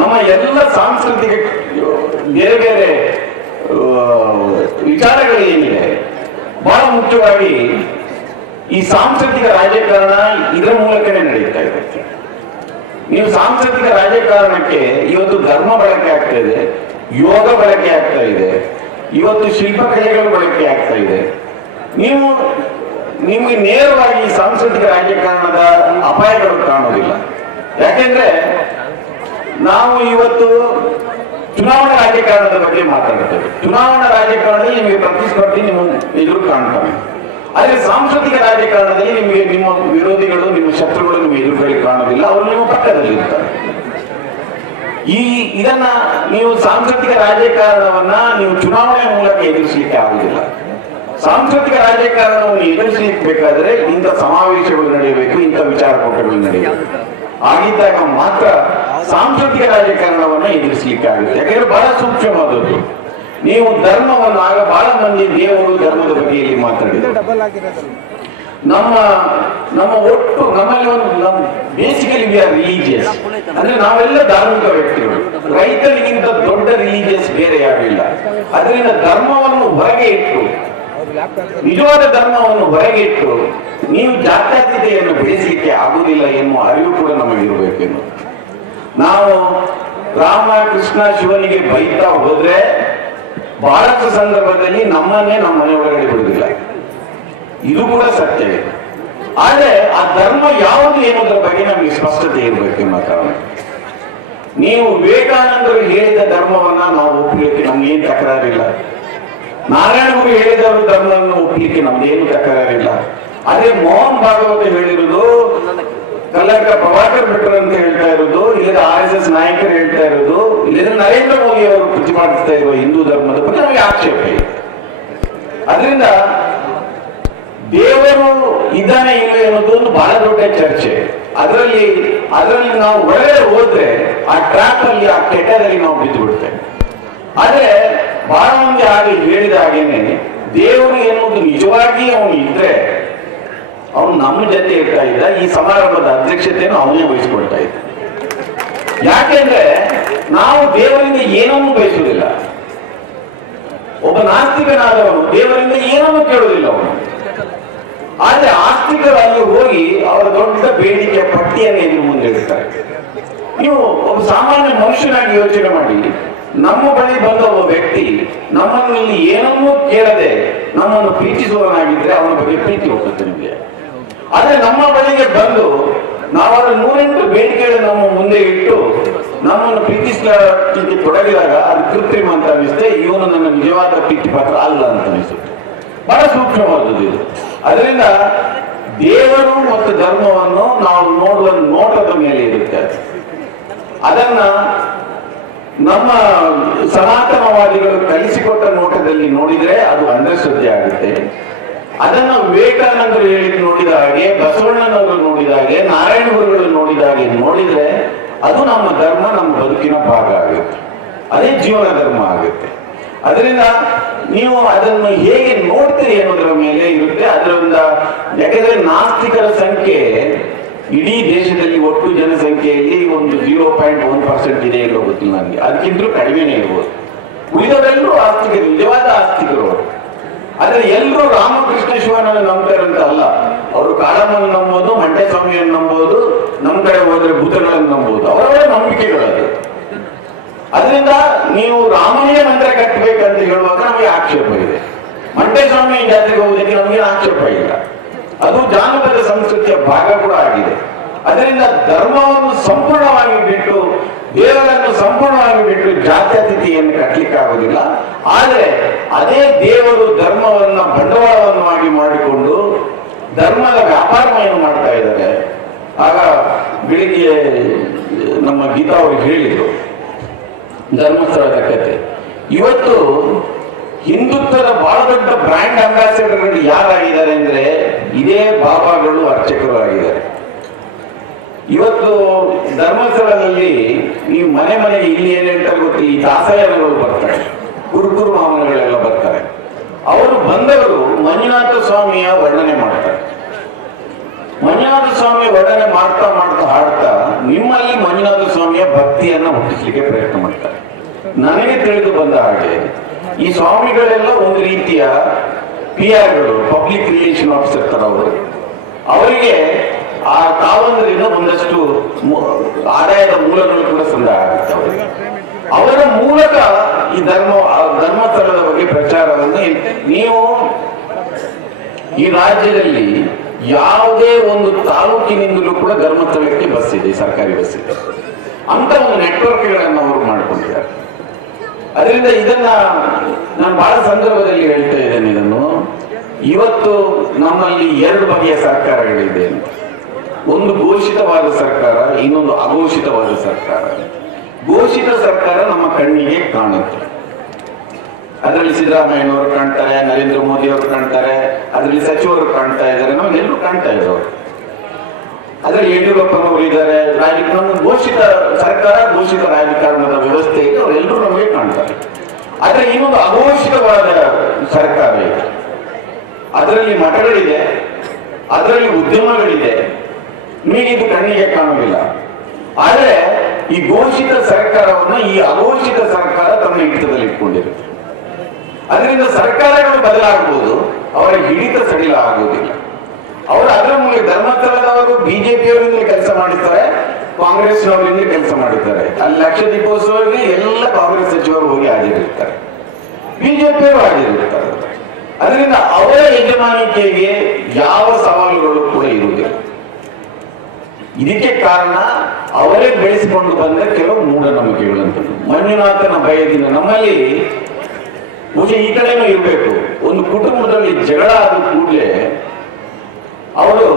ನಮ್ಮ ಎಲ್ಲ ಸಾಂಸ್ಕೃತಿಕ ಬೇರೆ ಬೇರೆ ವಿಚಾರಗಳು ಏನಿದೆ, ಬಹಳ ಮುಖ್ಯವಾಗಿ ಈ ಸಾಂಸ್ಕೃತಿಕ ರಾಜಕಾರಣ ಇದರ ಮೂಲಕನೇ ನಡೀತಾ ಇದೆ. ನೀವು ಸಾಂಸ್ಕೃತಿಕ ರಾಜಕಾರಣಕ್ಕೆ ಇವತ್ತು ಧರ್ಮ ಬಳಕೆ ಆಗ್ತಾ ಇದೆ, ಯೋಗ ಬಳಕೆ ಆಗ್ತಾ ಇದೆ, ಇವತ್ತು ಶಿಲ್ಪಕಲೆಗಳು ಬಳಕೆ ಆಗ್ತಾ ಇದೆ. ನಿಮಗೆ ನೇರವಾಗಿ ಸಾಂಸ್ಕೃತಿಕ ರಾಜಕಾರಣದ ಅಪಾಯಗಳು ಕಾಣೋದಿಲ್ಲ. ಯಾಕೆಂದ್ರೆ ನಾವು ಇವತ್ತು ಚುನಾವಣಾ ರಾಜಕಾರಣದ ಬಗ್ಗೆ ಮಾತಾಡ್ತೇವೆ. ಚುನಾವಣಾ ರಾಜಕಾರಣದಲ್ಲಿ ನಿಮಗೆ ಪ್ರತಿಸ್ಪರ್ಧಿ ನಿಮ್ಮ ಎದುರು ಕಾಣ್ತಾನೆ. ಆದ್ರೆ ಸಾಂಸ್ಕೃತಿಕ ರಾಜಕಾರಣದಲ್ಲಿ ನಿಮಗೆ ನಿಮ್ಮ ವಿರೋಧಿಗಳು, ನಿಮ್ಮ ಶತ್ರುಗಳು ನಿಮ್ಮ ಎದುರುಗಳಿಗೆ ಕಾಣೋದಿಲ್ಲ, ಅವರು ನಿಮ್ಮ ಪಕ್ಕದಲ್ಲಿ ಇರ್ತಾರೆ. ಇದನ್ನ ನೀವು ಸಾಂಸ್ಕೃತಿಕ ರಾಜಕಾರಣವನ್ನ ನೀವು ಚುನಾವಣೆ ಮೂಲಕ ಎದುರಿಸಲಿಕ್ಕೆ ಆಗುದಿಲ್ಲ. ಸಾಂಸ್ಕೃತಿಕ ರಾಜಕಾರಣವನ್ನು ಎದುರಿಸಲಿಕ್ಕೆ ಬೇಕಾದ್ರೆ ಇಂಥ ಸಮಾವೇಶಗಳು ನಡೆಯಬೇಕು, ಇಂಥ ವಿಚಾರಕೂಟಗಳು ನಡೆಯಬೇಕು. ಆಗಿದ್ದಾಗ ಮಾತ್ರ ಸಾಂಸ್ಕೃತಿಕ ರಾಜಕಾರಣವನ್ನ ಎದುರಿಸಲಿಕ್ಕೆ ಆಗುತ್ತೆ. ಯಾಕಂದ್ರೆ ಬಹಳ ಸೂಕ್ಷ್ಮವಾದದ್ದು. ನೀವು ಧರ್ಮವನ್ನು ಆಗ ಬಹಳ ಮಂದಿ ದೇವರು ಧರ್ಮದ ಬಗ್ಗೆ ಇಲ್ಲಿ ಮಾತಾಡಿದ್ರು. ನಮ್ಮ ಒಟ್ಟು ನಮ್ಮಲ್ಲಿ ಒಂದು ಬೇಸಿಕಲಿ ವಿ ಆರ್ ರಿಲಿಜಿಯಸ್, ಅಂದ್ರೆ ನಾವೆಲ್ಲ ಧಾರ್ಮಿಕ ವ್ಯಕ್ತಿಗಳು. ರೈತರಿಗಿಂತ ದೊಡ್ಡ ರಿಲಿಜಿಯಸ್ ಬೇರೆ ಯಾರಿಲ್ಲ. ಅದರಿಂದ ಧರ್ಮವನ್ನು ಹೊರಗೆ ಇಟ್ಟು, ನಿಜವಾದ ಧರ್ಮವನ್ನು ಹೊರಗೆ ಇಟ್ಟು ನೀವು ಜಾತ್ಯತೀತತೆಯನ್ನು ಬೆಳೆಸಲಿಕ್ಕೆ ಆಗುವುದಿಲ್ಲ ಎನ್ನುವ ಅರಿವು ಕೂಡ ನಮಗಿರಬೇಕೆನ್ನು. ನಾವು ರಾಮ ಕೃಷ್ಣ ಶಿವನಿಗೆ ಬೈತಾ ಹೋದ್ರೆ ಬಹಳಷ್ಟು ಸಂದರ್ಭದಲ್ಲಿ ನಮ್ಮನ್ನೇ ನಮ್ಮ ಮನೆ ಒಳಗಡೆ ಬಿಡುವುದಿಲ್ಲ. ಇದು ಕೂಡ ಸತ್ಯವೇ. ಆದ್ರೆ ಆ ಧರ್ಮ ಯಾವುದು ಎನ್ನುವುದರ ಬಗ್ಗೆ ನಮಗೆ ಸ್ಪಷ್ಟತೆ ಇರಬೇಕೆನ್ನುವ ಕಾರಣ ನೀವು ವಿವೇಕಾನಂದರು ಹೇಳಿದ ಧರ್ಮವನ್ನ ನಾವು ಒಪ್ಪಲಿಕ್ಕೆ ನಮ್ಗೇನು ತಕರಾರಿಲ್ಲ. ನಾರಾಯಣ ಗುರು ಹೇಳಿದವರು ಧರ್ಮವನ್ನು ಒಪ್ಪಲಿಕ್ಕೆ ನಮ್ದೇನು ತಕರಾರಿಲ್ಲ. ಅದೇ ಮೋಹನ್ ಭಾಗವತ ಹೇಳಿರುವುದು, ಕಲ್ಲಡ್ಕ ಪ್ರಭಾಕರ್ ಭಟ್ರು ಅಂತ ಹೇಳ್ತಾ ಇರೋದು, ಇಲ್ಲದ RSS ನಾಯಕರು ಹೇಳ್ತಾ ಇರೋದು, ಇಲ್ಲದ ನರೇಂದ್ರ ಮೋದಿ ಅವರು ಪ್ರತಿಪಾದಿಸ್ತಾ ಇರುವ ಹಿಂದೂ ಧರ್ಮದ ಬಗ್ಗೆ ನಮಗೆ ಆಕ್ಷೇಪ ಇದೆ. ಅದರಿಂದ ದೇವರು ಇದ್ದಾನೆ ಇಲ್ಲ ಎನ್ನುವುದು ಒಂದು ಬಹಳ ದೊಡ್ಡ ಚರ್ಚೆ. ಅದರಲ್ಲಿ ನಾವು ಒಳಗಡೆ ಹೋದ್ರೆ ಆ ಟ್ರ್ಯಾಪ್ ಅಲ್ಲಿ, ಆ ಕೆಟ್ಟದಲ್ಲಿ ನಾವು ಬಿದ್ದು ಬಿಡ್ತೇವೆ. ಆದ್ರೆ ಬಹಳ ಮಂದಿ ಹಾಗೆ ಹೇಳಿದ ಹಾಗೇನೆ ದೇವರು ಎನ್ನುವುದು ನಿಜವಾಗಿ ಅವನು ಇದ್ರೆ ಅವನು ನಮ್ಮ ಜೊತೆ ಇರ್ತಾ ಇದ್ದ. ಈ ಸಮಾರಂಭದ ಅಧ್ಯಕ್ಷತೆಯನ್ನು ಅವನೇ ವಹಿಸಿಕೊಳ್ತಾ ಇದ್ದ. ಯಾಕೆಂದ್ರೆ ನಾವು ದೇವರಿಂದ ಏನನ್ನೂ ಬಯಸುವುದಿಲ್ಲ. ಒಬ್ಬ ನಾಸ್ತಿಕನಾದವನು ದೇವರಿಂದ ಏನನ್ನೂ ಕೇಳುವುದಿಲ್ಲ ಅವನು. ಆದ್ರೆ ಆಸ್ತಿಕರಲ್ಲಿ ಹೋಗಿ ಅವರ ದೊಡ್ಡ ಬೇಡಿಕೆಯ ಪಟ್ಟಿಯನ್ನು ಎದುರು ಮುಂದೆ ಇಡ್ತಾರೆ. ನೀವು ಒಬ್ಬ ಸಾಮಾನ್ಯ ಮನುಷ್ಯನಾಗಿ ಯೋಚನೆ ಮಾಡಿ, ನಮ್ಮ ಬಳಿ ಬಂದ ಒಬ್ಬ ವ್ಯಕ್ತಿ ನಮ್ಮಲ್ಲಿ ಏನನ್ನೂ ಕೇಳದೆ ನಮ್ಮನ್ನು ಪ್ರೀತಿಸುವವನಾಗಿದ್ರೆ ಅವನ ಬಗ್ಗೆ ಪ್ರೀತಿ ಹೋಗುತ್ತೆ ನಿಮಗೆ. ಆದ್ರೆ ನಮ್ಮ ಬಳಿಗೆ ಬಂದು ನಾವರ 108 ಬೇಡಿಕೆಗಳನ್ನು ನಮ್ಮ ಮುಂದೆ ಇಟ್ಟು ನಮ್ಮನ್ನು ಪ್ರೀತಿಸಲಿಕ್ಕೆ ತೊಡಗಿದಾಗ ಅದು ಕೃತ್ರಿಮ ಅಂತ ಅನಿಸುತ್ತೆ. ಇವನು ನನ್ನ ನಿಜವಾದ ಪ್ರೀತಿ ಪಾತ್ರ ಅಲ್ಲ ಅಂತ ಅನಿಸುತ್ತೆ. ಬಹಳ ಸೂಕ್ಷ್ಮವಾದದ್ದು ಇದು. ಅದರಿಂದ ದೇವರು ಮತ್ತು ಧರ್ಮವನ್ನು ನಾವು ನೋಡುವ ನೋಟದ ಮೇಲೆ ಇರುತ್ತೆ. ಅದನ್ನ ನಮ್ಮ ಸನಾತನವಾದಿಗಳು ಕಲಿಸಿಕೊಟ್ಟ ನೋಟದಲ್ಲಿ ನೋಡಿದ್ರೆ ಅದು ಅಂಧಶ್ರದ್ಧೆ ಆಗುತ್ತೆ. ಅದನ್ನ ವಿವೇಕಾನಂದರು ಹೇಳಿಕ್ ನೋಡಿದ ಹಾಗೆ, ಬಸವಣ್ಣನವರು ನೋಡಿದ ಹಾಗೆ, ನಾರಾಯಣ ಗುರುಗಳು ನೋಡಿದ ಹಾಗೆ ನೋಡಿದ್ರೆ ಅದು ನಮ್ಮ ಧರ್ಮ, ನಮ್ಮ ಬದುಕಿನ ಭಾಗ ಆಗುತ್ತೆ. ಅದೇ ಜೀವನ ಧರ್ಮ ಆಗುತ್ತೆ. ಅದರಿಂದ ನೀವು ಅದನ್ನು ಹೇಗೆ ನೋಡ್ತೀರಿ ಅನ್ನೋದರ ಮೇಲೆ ಇರುತ್ತೆ. ಅದರಿಂದ ಯಾಕೆಂದ್ರೆ ನಾಸ್ತಿಕರ ಸಂಖ್ಯೆ ಇಡೀ ದೇಶದಲ್ಲಿ ಒಟ್ಟು ಜನಸಂಖ್ಯೆಯಲ್ಲಿ ಒಂದು 0.1% ಇದೆ ಇಲ್ಲೋ ಗೊತ್ತಿಲ್ಲ ನನಗೆ. ಅದಕ್ಕಿಂತಲೂ ಕಡಿಮೆನೇ ಇರ್ಬೋದು. ಉಳಿದವರೆಲ್ಲರೂ ಆಸ್ತಿಕರು, ನಿಜವಾದ ಆಸ್ತಿಕರು ಅವರು. ಆದ್ರೆ ಎಲ್ಲರೂ ರಾಮಕೃಷ್ಣ ಶಿವನನ್ನು ನಂಬ್ತಾರಂತ ಅಲ್ಲ. ಅವರು ಕಾಳಮ್ಮನ್ನು ನಂಬೋದು, ಮಂಟೆ ಸ್ವಾಮಿಯನ್ನು ನಂಬೋದು, ನಮ್ಮ ಕಡೆ ಹೋದ್ರೆ ಭೂತಗಳನ್ನು ನಂಬೋದು. ಅವರವರ ನಂಬಿಕೆಗಳದು. ಅದರಿಂದ ನೀವು ರಾಮನಿಗೆ ಮಂತ್ರ ಕಟ್ಟಬೇಕಂತ ಹೇಳುವಾಗ ನಮಗೆ ಆಕ್ಷೇಪ ಇದೆ. ಮಂಟೆ ಸ್ವಾಮಿ ಜಾತ್ರೆಗೆ ಹೋಗೋದಕ್ಕೆ ನಮಗೆ ಆಕ್ಷೇಪ ಇಲ್ಲ. ಅದು ಜಾನಪದ ಸಂಸ್ಕೃತಿಯ ಭಾಗ ಕೂಡ ಆಗಿದೆ. ಅದರಿಂದ ಧರ್ಮವನ್ನು ಸಂಪೂರ್ಣವಾಗಿ ಬಿಟ್ಟು, ದೇವರನ್ನು ಸಂಪೂರ್ಣವಾಗಿ ಬಿಟ್ಟು ಜಾತ್ಯತೀತೆಯನ್ನು ಕಟ್ಟಲಿಕ್ಕೆ ಆಗೋದಿಲ್ಲ. ಆದರೆ ಅದೇ ದೇವರು ಧರ್ಮವನ್ನ ಬಂಡವಾಳವನ್ನಾಗಿ ಮಾಡಿಕೊಂಡು ಧರ್ಮದ ವ್ಯಾಪಾರವನ್ನು ಮಾಡ್ತಾ ಇದ್ದಾರೆ. ಆಗ ಬೆಳಿಗ್ಗೆ ನಮ್ಮ ಗೀತಾ ಅವರು ಹೇಳಿದ್ರು ಧರ್ಮಸ್ಥಳದ ಕತೆ. ಇವತ್ತು ಹಿಂದುತ್ವದ ಬಹಳ ದೊಡ್ಡ ಬ್ರ್ಯಾಂಡ್ ಅಂಬಾಸಿಡರ್ಗಳು ಯಾರಾಗಿದ್ದಾರೆ ಅಂದ್ರೆ ಇದೇ ಬಾಬಾಗಳು, ಅರ್ಚಕರು ಆಗಿದ್ದಾರೆ. ಇವತ್ತು ಧರ್ಮಸ್ಥಳದಲ್ಲಿ ನೀವು ಮನೆಗೆ ಇಲ್ಲಿ ಏನ್ ಹೇಳ್ತಾರೆ ಗೊತ್ತಿಲ್ಲ, ಈ ದಾಸಯಾನಗಳು ಬರ್ತಾರೆ, ಕುರುಕುರು ಮಾವನಗಳೆಲ್ಲ ಬರ್ತಾರೆ. ಅವರು ಬಂದವರು ಮಂಜುನಾಥ ಸ್ವಾಮಿಯ ವರ್ಣನೆ ಮಾಡ್ತಾರೆ. ಮಂಜುನಾಥ ಸ್ವಾಮಿ ವರ್ಣನೆ ಮಾಡ್ತಾ ಹಾಡ್ತಾ ನಿಮ್ಮಲ್ಲಿ ಮಂಜುನಾಥ ಸ್ವಾಮಿಯ ಭಕ್ತಿಯನ್ನ ಹುಟ್ಟಿಸ್ಲಿಕ್ಕೆ ಪ್ರಯತ್ನ ಮಾಡ್ತಾರೆ. ನನಗೆ ತಿಳಿದು ಬಂದ ಹಾಗೆ ಈ ಸ್ವಾಮಿಗಳೆಲ್ಲ ಒಂದು ರೀತಿಯ PR-ಗಳು, ಪಬ್ಲಿಕ್ ರಿಲೇಷನ್ ಆಫೀಸರ್ ತರ ಅವರು. ಅವರಿಗೆ ಆ ತಾವಂದ್ರಿಂದ ಒಂದಷ್ಟು ಆದಾಯದ ಮೂಲಗಳು ಕೂಡ ಸಂಗ್ರಹ ಆಗುತ್ತೆ ಅವರಿಗೆ. ಅವರ ಮೂಲಕ ಈ ಧರ್ಮಸ್ಥಳದ ಬಗ್ಗೆ ಪ್ರಚಾರವನ್ನು ನೀವು ಈ ರಾಜ್ಯದಲ್ಲಿ ಯಾವುದೇ ಒಂದು ತಾಲೂಕಿನಿಂದಲೂ ಕೂಡ ಧರ್ಮಸ್ಥಳಕ್ಕೆ ಬಸ್ ಇದೆ, ಸರ್ಕಾರಿ ಬಸ್ ಇದೆ. ಅಂತ ಒಂದು ನೆಟ್ವರ್ಕ್ಗಳನ್ನು ಅವರು ಮಾಡಿಕೊಂಡಿದ್ದಾರೆ. ಅದರಿಂದ ಇದನ್ನ ನಾನು ಬಹಳ ಸಂದರ್ಭದಲ್ಲಿ ಹೇಳ್ತಾ ಇದ್ದೇನೆ. ಇದನ್ನು ಇವತ್ತು ನಮ್ಮಲ್ಲಿ ಎರಡು ಬಗೆಯ ಸರ್ಕಾರಗಳಿದೆ ಅಂತ. ಒಂದು ಘೋಷಿತವಾದ ಸರ್ಕಾರ, ಇನ್ನೊಂದು ಅಘೋಷಿತವಾದ ಸರ್ಕಾರ. ಘೋಷಿತ ಸರ್ಕಾರ ನಮ್ಮ ಕಣ್ಣಿಗೆ ಕಾಣುತ್ತೆ. ಅದರಲ್ಲಿ ಸಿದ್ದರಾಮಯ್ಯನವರು ಕಾಣ್ತಾರೆ, ನರೇಂದ್ರ ಮೋದಿ ಅವರು ಕಾಣ್ತಾರೆ, ಅದರಲ್ಲಿ ಸಚಿವರು ಕಾಣ್ತಾ ಇದ್ದಾರೆ, ನಮಗೆಲ್ಲರೂ ಕಾಣ್ತಾ ಇದ್ದಾರೆ. ಅದರಲ್ಲಿ ಯಡಿಯೂರಪ್ಪನವರು ಇದ್ದಾರೆ. ನಮ್ಮ ಘೋಷಿತ ಸರ್ಕಾರ, ಘೋಷಿತ ರಾಜಕಾರಣದ ವ್ಯವಸ್ಥೆ ಇದೆ, ಅವರೆಲ್ಲರೂ ನಮಗೆ ಕಾಣ್ತಾರೆ. ಆದರೆ ಇನ್ನೊಂದು ಅಘೋಷಿತವಾದ ಸರ್ಕಾರ ಇದೆ. ಅದರಲ್ಲಿ ಮಠಗಳಿದೆ, ಅದರಲ್ಲಿ ಉದ್ಯಮಗಳಿದೆ, ನಿಮಗೆ ಇದು ಕಣ್ಣಿಗೆ ಕಾಣುವುದಿಲ್ಲ. ಆದರೆ ಈ ಘೋಷಿತ ಸರ್ಕಾರವನ್ನು ಈ ಅಘೋಷಿತ ಸರ್ಕಾರ ತನ್ನ ಹಿಡಿತದಲ್ಲಿ ಇಟ್ಕೊಂಡಿರುತ್ತೆ. ಅದರಿಂದ ಸರ್ಕಾರಗಳು ಬದಲಾಗಬಹುದು, ಅವರ ಹಿಡಿತ ಸಡಿಲ ಆಗುವುದಿಲ್ಲ. ಅವರು ಅದರ ಮೂಲಕ ಧರ್ಮಸ್ಥಳದವರು ಬಿಜೆಪಿಯವರಿಂದ ಕೆಲಸ ಮಾಡಿಸ್ತಾರೆ, ಕಾಂಗ್ರೆಸ್ನವರಿಂದ ಕೆಲಸ ಮಾಡುತ್ತಾರೆ. ಅಲ್ಲಿ ಲಕ್ಷ ದೀಪೋತ್ಸವಕ್ಕೆ ಎಲ್ಲ ಕಾಂಗ್ರೆಸ್ ಸಚಿವರು ಹೋಗಿ ಹಾಜರಿರ್ತಾರೆ, ಬಿಜೆಪಿಯವರು ಹಾಜರಿರ್ತಾರೆ. ಅದರಿಂದ ಅವರ ಯಜಮಾನಿಕೆಗೆ ಯಾವ ಸವಾಲುಗಳು ಕೂಡ ಇರುವುದಿಲ್ಲ. ಇದಕ್ಕೆ ಕಾರಣ ಅವರೇ ಬೆಳೆಸಿಕೊಂಡು ಬಂದ ಕೆಲವು ಮೂಢನಂಬಿಕೆಗಳಂತ. ಮಂಜುನಾಥನ ಭಯದಿಂದ ನಮ್ಮಲ್ಲಿ ಬಹುಶಃ ಈ ಕಡೆನೂ ಇರಬೇಕು. ಒಂದು ಕುಟುಂಬದಲ್ಲಿ ಜಗಳ ಆದ ಕೂಡಲೇ ಅವರು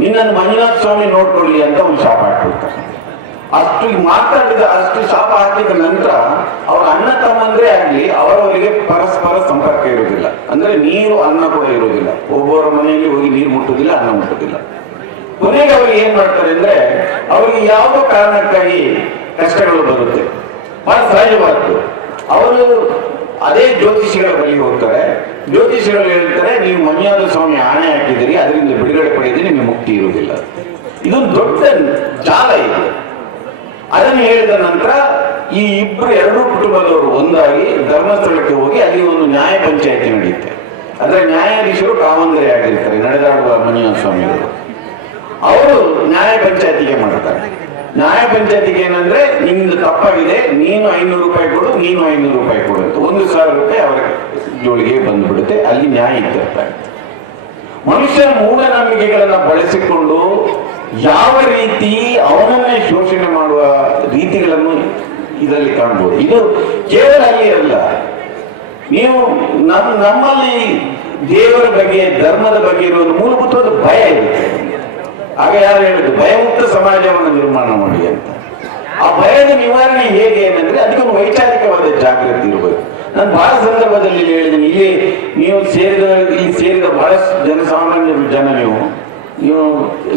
ನಿನ್ನನ್ನು ಮಂಜುನಾಥ ಸ್ವಾಮಿ ನೋಡ್ಕೊಳ್ಳಿ ಅಂತ ಒಂದು ಶಾಪ ಹಾಕ್ಬಿಡ್ತಾರೆ. ಅಷ್ಟು ಮಾತಾಡಿದ, ಅಷ್ಟು ಶಾಪ ಹಾಕಿದ ನಂತರ ಅವರ ಅಣ್ಣ ತಮ್ಮಂದ್ರೆ ಆಗ್ಲಿ ಅವರವರಿಗೆ ಪರಸ್ಪರ ಸಂಪರ್ಕ ಇರುವುದಿಲ್ಲ. ಅಂದ್ರೆ ನೀರು ಅನ್ನ ಕೂಡ ಇರುವುದಿಲ್ಲ. ಒಬ್ಬರ ಮನೆಯಲ್ಲಿ ಹೋಗಿ ನೀರು ಮುಟ್ಟುವುದಿಲ್ಲ, ಅನ್ನ ಮುಟ್ಟುವುದಿಲ್ಲ. ಕೊನೆಗೆ ಅವ್ರಿಗೆ ಏನ್ ಮಾಡ್ತಾರೆ ಅಂದ್ರೆ ಅವರಿಗೆ ಯಾವುದೋ ಕಾರಣಕ್ಕಾಗಿ ಕಷ್ಟಗಳು ಬರುತ್ತೆ, ಬಹಳ ಸಹಜವಾದ್ದು. ಅವರು ಅದೇ ಜ್ಯೋತಿಷಿಗಳ ಬಳಿ ಹೋಗ್ತಾರೆ. ಜ್ಯೋತಿಷಿಗಳು ಹೇಳ್ತಾರೆ, ನೀವು ಮಂಜುನಾಥ ಸ್ವಾಮಿ ಆಣೆ ಹಾಕಿದಿರಿ, ಅದರಿಂದ ಬಿಡುಗಡೆ ಪಡೆಯಿದ್ರೆ ನಿಮಗೆ ಮುಕ್ತಿ ಇರುವುದಿಲ್ಲ. ಇದೊಂದು ದೊಡ್ಡ ಜಾಲ ಇದೆ. ಅದನ್ನು ಹೇಳಿದ ನಂತರ ಈ ಎರಡೂ ಕುಟುಂಬದವರು ಒಂದಾಗಿ ಧರ್ಮಸ್ಥಳಕ್ಕೆ ಹೋಗಿ ಅಲ್ಲಿ ಒಂದು ನ್ಯಾಯ ಪಂಚಾಯಿತಿ ನಡೆಯುತ್ತೆ. ಅದರ ನ್ಯಾಯಾಧೀಶರು ಕಾಮಂದರೆ ಆಗಿರ್ತಾರೆ, ನಡೆದಾಡುವ ಮಂಜುನಾಥ ಸ್ವಾಮಿಗಳು. ಅವರು ನ್ಯಾಯ ಪಂಚಾಯತಿಗೆ ಮಾಡ್ತಾರೆ. ನ್ಯಾಯ ಪಂಚಾಯತಿಗೆ ಏನಂದ್ರೆ, ನಿಮ್ದು ತಪ್ಪಾಗಿದೆ, ನೀನು 500 ರೂಪಾಯಿ ಕೊಡು, ನೀನು 500 ರೂಪಾಯಿ ಕೊಡು ಅಂತ 1000 ರೂಪಾಯಿ ಅವರ ಜೋಳಿಗೆ ಬಂದ್ಬಿಡುತ್ತೆ. ಅಲ್ಲಿ ನ್ಯಾಯ ಇರ್ತಾರೆ. ಮನುಷ್ಯನ ಮೂಢನಂಬಿಕೆಗಳನ್ನ ಬಳಸಿಕೊಂಡು ಯಾವ ರೀತಿ ಅವನನ್ನೇ ಶೋಷಣೆ ಮಾಡುವ ರೀತಿಗಳನ್ನು ಇದರಲ್ಲಿ ಕಾಣಬಹುದು. ಇದು ಕೇವಲ ಅಲ್ಲಿ ಅಲ್ಲ, ನೀವು ನಮ್ಮಲ್ಲಿ ದೇವರ ಬಗ್ಗೆ, ಧರ್ಮದ ಬಗ್ಗೆ ಇರುವ ಮೂಲಭೂತವಾದ ಭಯ ಇರುತ್ತೆ. ಆಗ ಯಾರು ಹೇಳಿದ್ರು, ಭಯಮುಕ್ತ ಸಮಾಜವನ್ನು ನಿರ್ಮಾಣ ಮಾಡಿ ಅಂತ. ಆ ಭಯದ ನಿವಾರಣೆ ಹೇಗೆ ಏನಂದ್ರೆ ಅದಕ್ಕೊಂದು ವೈಚಾರಿಕವಾದ ಜಾಗೃತಿ ಇರಬೇಕು. ನಾನು ಬಹಳ ಸಂದರ್ಭದಲ್ಲಿ ಹೇಳಿದ್ದೀನಿ, ಇಲ್ಲಿ ಸೇರಿದ ಬಹಳಷ್ಟು ಜನಸಾಮಾನ್ಯ ಜನ, ನೀವು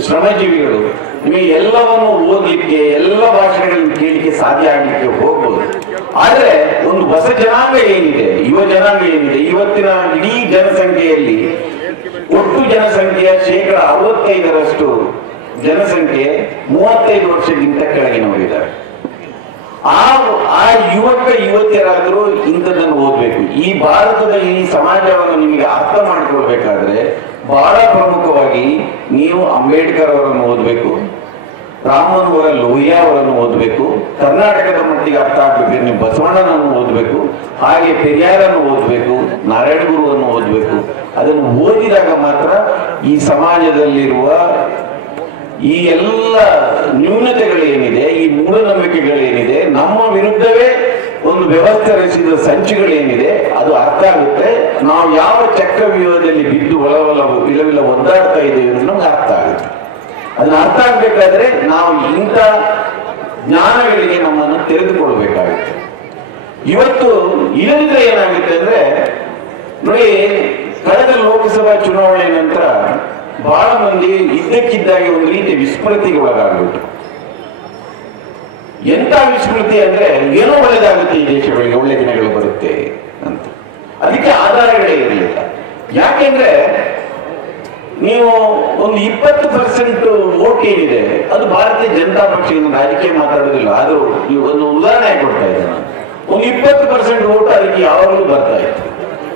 ಶ್ರಮಜೀವಿಗಳು, ನಿಮಗೆ ಎಲ್ಲವನ್ನು ಓದಲಿಕ್ಕೆ, ಎಲ್ಲ ಭಾಷೆಗಳನ್ನು ಕೇಳಲಿಕ್ಕೆ ಸಾಧ್ಯ ಆಗಲಿಕ್ಕೆ ಹೋಗ್ಬೋದು. ಆದ್ರೆ ಒಂದು ಹೊಸ ಜನಾಂಗ ಏನಿದೆ, ಯುವ ಜನಾಂಗ ಏನಿದೆ, ಇವತ್ತಿನ ಇಡೀ ಜನಸಂಖ್ಯೆಯಲ್ಲಿ ಒಟ್ಟು ಜನಸಂಖ್ಯೆಯ 65% ಜನಸಂಖ್ಯೆ 35 ವರ್ಷಕ್ಕಿಂತ ಕೆಳಗಿನವರಿದ್ದಾರೆ. ಆ ಯುವತಿಯರಾದರೂ ಇಂಥದ್ದನ್ನು ಓದಬೇಕು. ಈ ಭಾರತದ ಈ ಸಮಾಜವನ್ನು ನಿಮಗೆ ಅರ್ಥ ಮಾಡಿಕೊಳ್ಬೇಕಾದ್ರೆ ಬಹಳ ಪ್ರಮುಖವಾಗಿ ನೀವು ಅಂಬೇಡ್ಕರ್ ಅವರನ್ನು ಓದಬೇಕು, ರಾಮನವರ ಲೋಹಿಯಾ ಅವರನ್ನು ಓದಬೇಕು. ಕರ್ನಾಟಕದ ಮಟ್ಟಿಗೆ ಅರ್ಥ ಆಗ್ಬೇಕು, ನೀವು ಬಸವಣ್ಣನನ್ನು ಓದಬೇಕು, ಹಾಗೆ ಪೆರಿಯಾರನ್ನು ಓದಬೇಕು, ನಾರಾಯಣ ಗುರುವನ್ನು ಓದಬೇಕು. ಅದನ್ನು ಓದಿದಾಗ ಮಾತ್ರ ಈ ಸಮಾಜದಲ್ಲಿರುವ ಈ ಎಲ್ಲ ನ್ಯೂನತೆಗಳೇನಿದೆ, ಈ ಮೂಢನಂಬಿಕೆಗಳೇನಿದೆ, ನಮ್ಮ ವಿರುದ್ಧವೇ ಒಂದು ವ್ಯವಸ್ಥೆ ರಚಿಸಿದ ಸಂಚುಗಳೇನಿದೆ, ಅದು ಅರ್ಥ ಆಗುತ್ತೆ. ನಾವು ಯಾವ ಚಕ್ರವ್ಯೂಹದಲ್ಲಿ ಬಿದ್ದು ಇಲ್ಲವಿಲ್ಲ ಒದ್ದಾಡ್ತಾ ಇದ್ದೇವೆ ಅಂತ ನಮ್ಗೆ ಅರ್ಥ ಆಗುತ್ತೆ. ಅದನ್ನ ಅರ್ಥ ಆಗ್ಬೇಕಾದ್ರೆ ನಾವು ಇಂಥ ಜ್ಞಾನಗಳಿಗೆ ನಮ್ಮನ್ನು ತೆರೆದುಕೊಳ್ಬೇಕಾಗುತ್ತೆ. ಇವತ್ತು ಇದರಿಂದ ಏನಾಗುತ್ತೆ ಅಂದ್ರೆ, ನೋಡಿ, ಕಳೆದ ಲೋಕಸಭಾ ಚುನಾವಣೆ ನಂತರ ಬಹಳ ಮಂದಿ ಇದ್ದಕ್ಕಿದ್ದಾಗೆ ಒಂದು ರೀತಿ ವಿಸ್ಮೃತಿಗೆ ಒಳಗಾಗ್ಬಿಟ್ಟು. ಎಂತ ವಿಸ್ಮೃತಿ ಅಂದ್ರೆ, ಏನೋ ಒಳ್ಳೆದಾಗುತ್ತೆ ಈ ದೇಶಗಳಿಗೆ, ಒಳ್ಳೆ ದಿನಗಳು ಬರುತ್ತೆ ಅಂತ. ಅದಕ್ಕೆ ಆಧಾರಗಳೇ ಇರಲಿಲ್ಲ. ಯಾಕೆಂದ್ರೆ ನೀವು ಒಂದು 20% ವೋಟ್ ಏನಿದೆ ಅದು ಭಾರತೀಯ ಜನತಾ ಪಕ್ಷದಿಂದ, ರಾಜಕೀಯ ಮಾತಾಡೋದಿಲ್ಲ, ಅದು ಒಂದು ಉದಾಹರಣೆ ಕೊಡ್ತಾ ಇದ್ದೇನೆ ನಾನು. ಒಂದು 20% ವೋಟ್ ಅದಕ್ಕೆ ಯಾವಾಗಲೂ ಬರ್ತಾ ಇತ್ತು.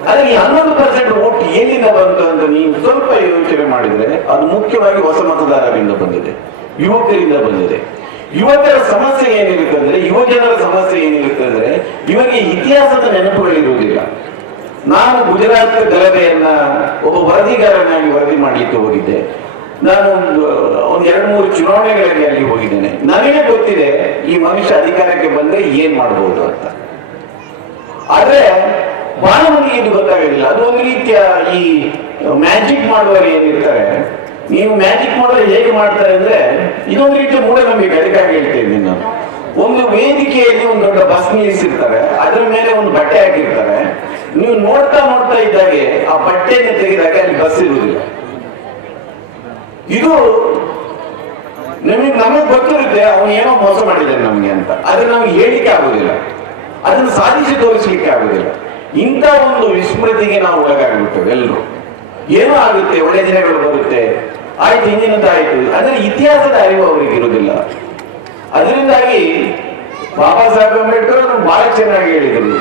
ಅದರಲ್ಲಿ 11% ವೋಟ್ ಎಲ್ಲಿಂದ ಬಂತು ಅಂತ ನೀವು ಸ್ವಲ್ಪ ಯೋಚನೆ ಮಾಡಿದ್ರೆ, ಅದು ಮುಖ್ಯವಾಗಿ ಹೊಸ ಮತದಾರರಿಂದ ಬಂದಿದೆ, ಯುವಕರಿಂದ ಬಂದಿದೆ. ಯುವಕರ ಸಮಸ್ಯೆ ಏನಿರುತ್ತೆ ಅಂದ್ರೆ, ಯುವಜನರ ಸಮಸ್ಯೆ ಏನಿರುತ್ತೆ ಅಂದ್ರೆ, ಇವರಿಗೆ ಇತಿಹಾಸದ ನೆನಪುಗಳಿರುವುದಿಲ್ಲ. ನಾನು ಗುಜರಾತ್ ಗಲಭೆಯನ್ನ ಒಬ್ಬ ವರದಿಗಾರನಾಗಿ ವರದಿ ಮಾಡಲಿಕ್ಕೆ ಹೋಗಿದ್ದೆ. ನಾನು ಒಂದು 2-3 ಚುನಾವಣೆಗಳಿಗೆ ಅಲ್ಲಿ ಹೋಗಿದ್ದೇನೆ. ನನಗೆ ಗೊತ್ತಿದೆ ಈ ಮನುಷ್ಯ ಅಧಿಕಾರಕ್ಕೆ ಬಂದ್ರೆ ಏನ್ ಮಾಡಬಹುದು ಅಂತ. ಆದ್ರೆ ಬಹಳ ಮಂದಿಗೆ ಇದು ಗೊತ್ತಾಗೋದಿಲ್ಲ. ಅದು ಒಂದು ರೀತಿಯ ಈ ಮ್ಯಾಜಿಕ್ ಮಾಡುವವರು ಏನಿರ್ತಾರೆ, ನೀವು ಮ್ಯಾಜಿಕ್ ಮಾಡೋರು ಹೇಗೆ ಮಾಡ್ತಾರೆ ಅಂದ್ರೆ ಇದೊಂದು ರೀತಿಯ ಮೂಢನಂಬಿಕೆ. ಅದಕ್ಕಾಗಿ ಹೇಳ್ತೇನೆ ನಾನು, ಒಂದು ವೇದಿಕೆಯಲ್ಲಿ ಒಂದು ದೊಡ್ಡ ಬಸ್ ನಿಲ್ಲಿಸಿರ್ತಾರೆ, ಅದರ ಮೇಲೆ ಒಂದು ಬಟ್ಟೆ ಹಾಕಿರ್ತಾರೆ. ನೀವು ನೋಡ್ತಾ ನೋಡ್ತಾ ಇದ್ದಾಗೆ ಆ ಬಟ್ಟೆಯನ್ನು ತೆಗೆದಾಗ ಅಲ್ಲಿ ಬಸ್ ಇರುವುದಿಲ್ಲ. ಇದು ನಮಗೆ ಗೊತ್ತಿರುತ್ತೆ ಅವನು ಏನೋ ಮೋಸ ಮಾಡಿದ್ದಾನೆ ನಮ್ಗೆ ಅಂತ, ಆದ್ರೆ ನಮ್ಗೆ ಹೇಳಿಕೆ ಆಗುದಿಲ್ಲ, ಅದನ್ನು ಸಾಧಿಸಿ ತೋರಿಸಲಿಕ್ಕೆ ಆಗುದಿಲ್ಲ. ಇಂಥ ಒಂದು ವಿಸ್ಮೃತಿಗೆ ನಾವು ಒಳಗಾಗ್ಬಿಡ್ತೇವೆ ಎಲ್ಲರೂ. ಏನೋ ಆಗುತ್ತೆ, ಒಳ್ಳೆ ದಿನಗಳು ಬರುತ್ತೆ, ಆಯ್ತು ಹಿಂದಿನದಾಯ್ತು, ಅದರ ಇತಿಹಾಸದ ಅರಿವು ಅವರಿಗೆ ಇರುವುದಿಲ್ಲ. ಅದರಿಂದಾಗಿ ಬಾಬಾ ಸಾಹೇಬ್ ಅಂಬೇಡ್ಕರ್ ಬಹಳ ಚೆನ್ನಾಗಿ ಹೇಳಿದರು,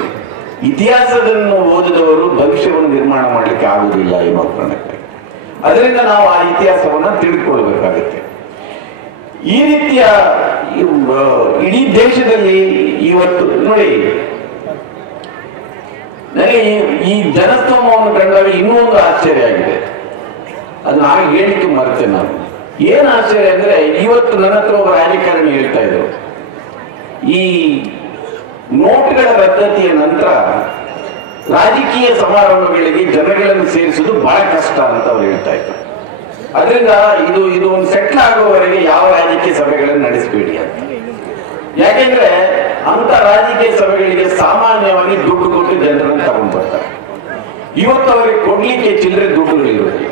ಇತಿಹಾಸವನ್ನು ಓದಿದವರು ಭವಿಷ್ಯವನ್ನು ನಿರ್ಮಾಣ ಮಾಡಲಿಕ್ಕೆ ಆಗುವುದಿಲ್ಲ ಎನ್ನುವ ಕಾರಣಕ್ಕೆ. ಅದರಿಂದ ನಾವು ಆ ಇತಿಹಾಸವನ್ನ ತಿಳಿದುಕೊಳ್ಬೇಕಾಗುತ್ತೆ. ಈ ರೀತಿಯ ಇಡೀ ದೇಶದಲ್ಲಿ ಇವತ್ತು ನೋಡಿ, ನನಗೆ ಈ ಜನಸ್ತೋಮವನ್ನು ಕಂಡಾಗ ಇನ್ನೂ ಒಂದು ಆಶ್ಚರ್ಯ ಆಗಿದೆ. ಅದನ್ನ ಆಗ ಹೇಳಿಕೆ ಮರ್ತೇನೆ ನಾನು. ಏನ್ ಆಶ್ಚರ್ಯ ಅಂದ್ರೆ, ಇವತ್ತು ನನ್ನ ಹತ್ರ ಒಬ್ಬ ರಾಜಕಾರಣಿ ಹೇಳ್ತಾ ಇದ್ರು, ಈ ನೋಟ್ಗಳ ರದ್ದತಿಯ ನಂತರ ರಾಜಕೀಯ ಸಮಾರಂಭಗಳಿಗೆ ಜನಗಳನ್ನು ಸೇರಿಸುವುದು ಬಹಳ ಕಷ್ಟ ಅಂತ ಅವ್ರು ಹೇಳ್ತಾ ಇದ್ರು. ಅದರಿಂದ ಇದು ಒಂದು ಸೆಟ್ಲ್ ಆಗುವವರೆಗೆ ಯಾವ ರಾಜಕೀಯ ಸಭೆಗಳನ್ನು ನಡೆಸಬೇಡಿ ಅಂತ. ಯಾಕೆಂದ್ರೆ ಅಂತ ರಾಜಕೀಯ ಸಭೆಗಳಿಗೆ ಸಾಮಾನ್ಯವಾಗಿ ದುಡ್ಡು ಕೊಟ್ಟು ಜನರನ್ನು ತಗೊಂಡು ಬರ್ತಾರೆ. ಇವತ್ತು ಅವರಿಗೆ ಕೊಡ್ಲಿಕ್ಕೆ ಚಿಲ್ಲರೆ ದುಡ್ಡುಗಳಿರುವುದಿಲ್ಲ.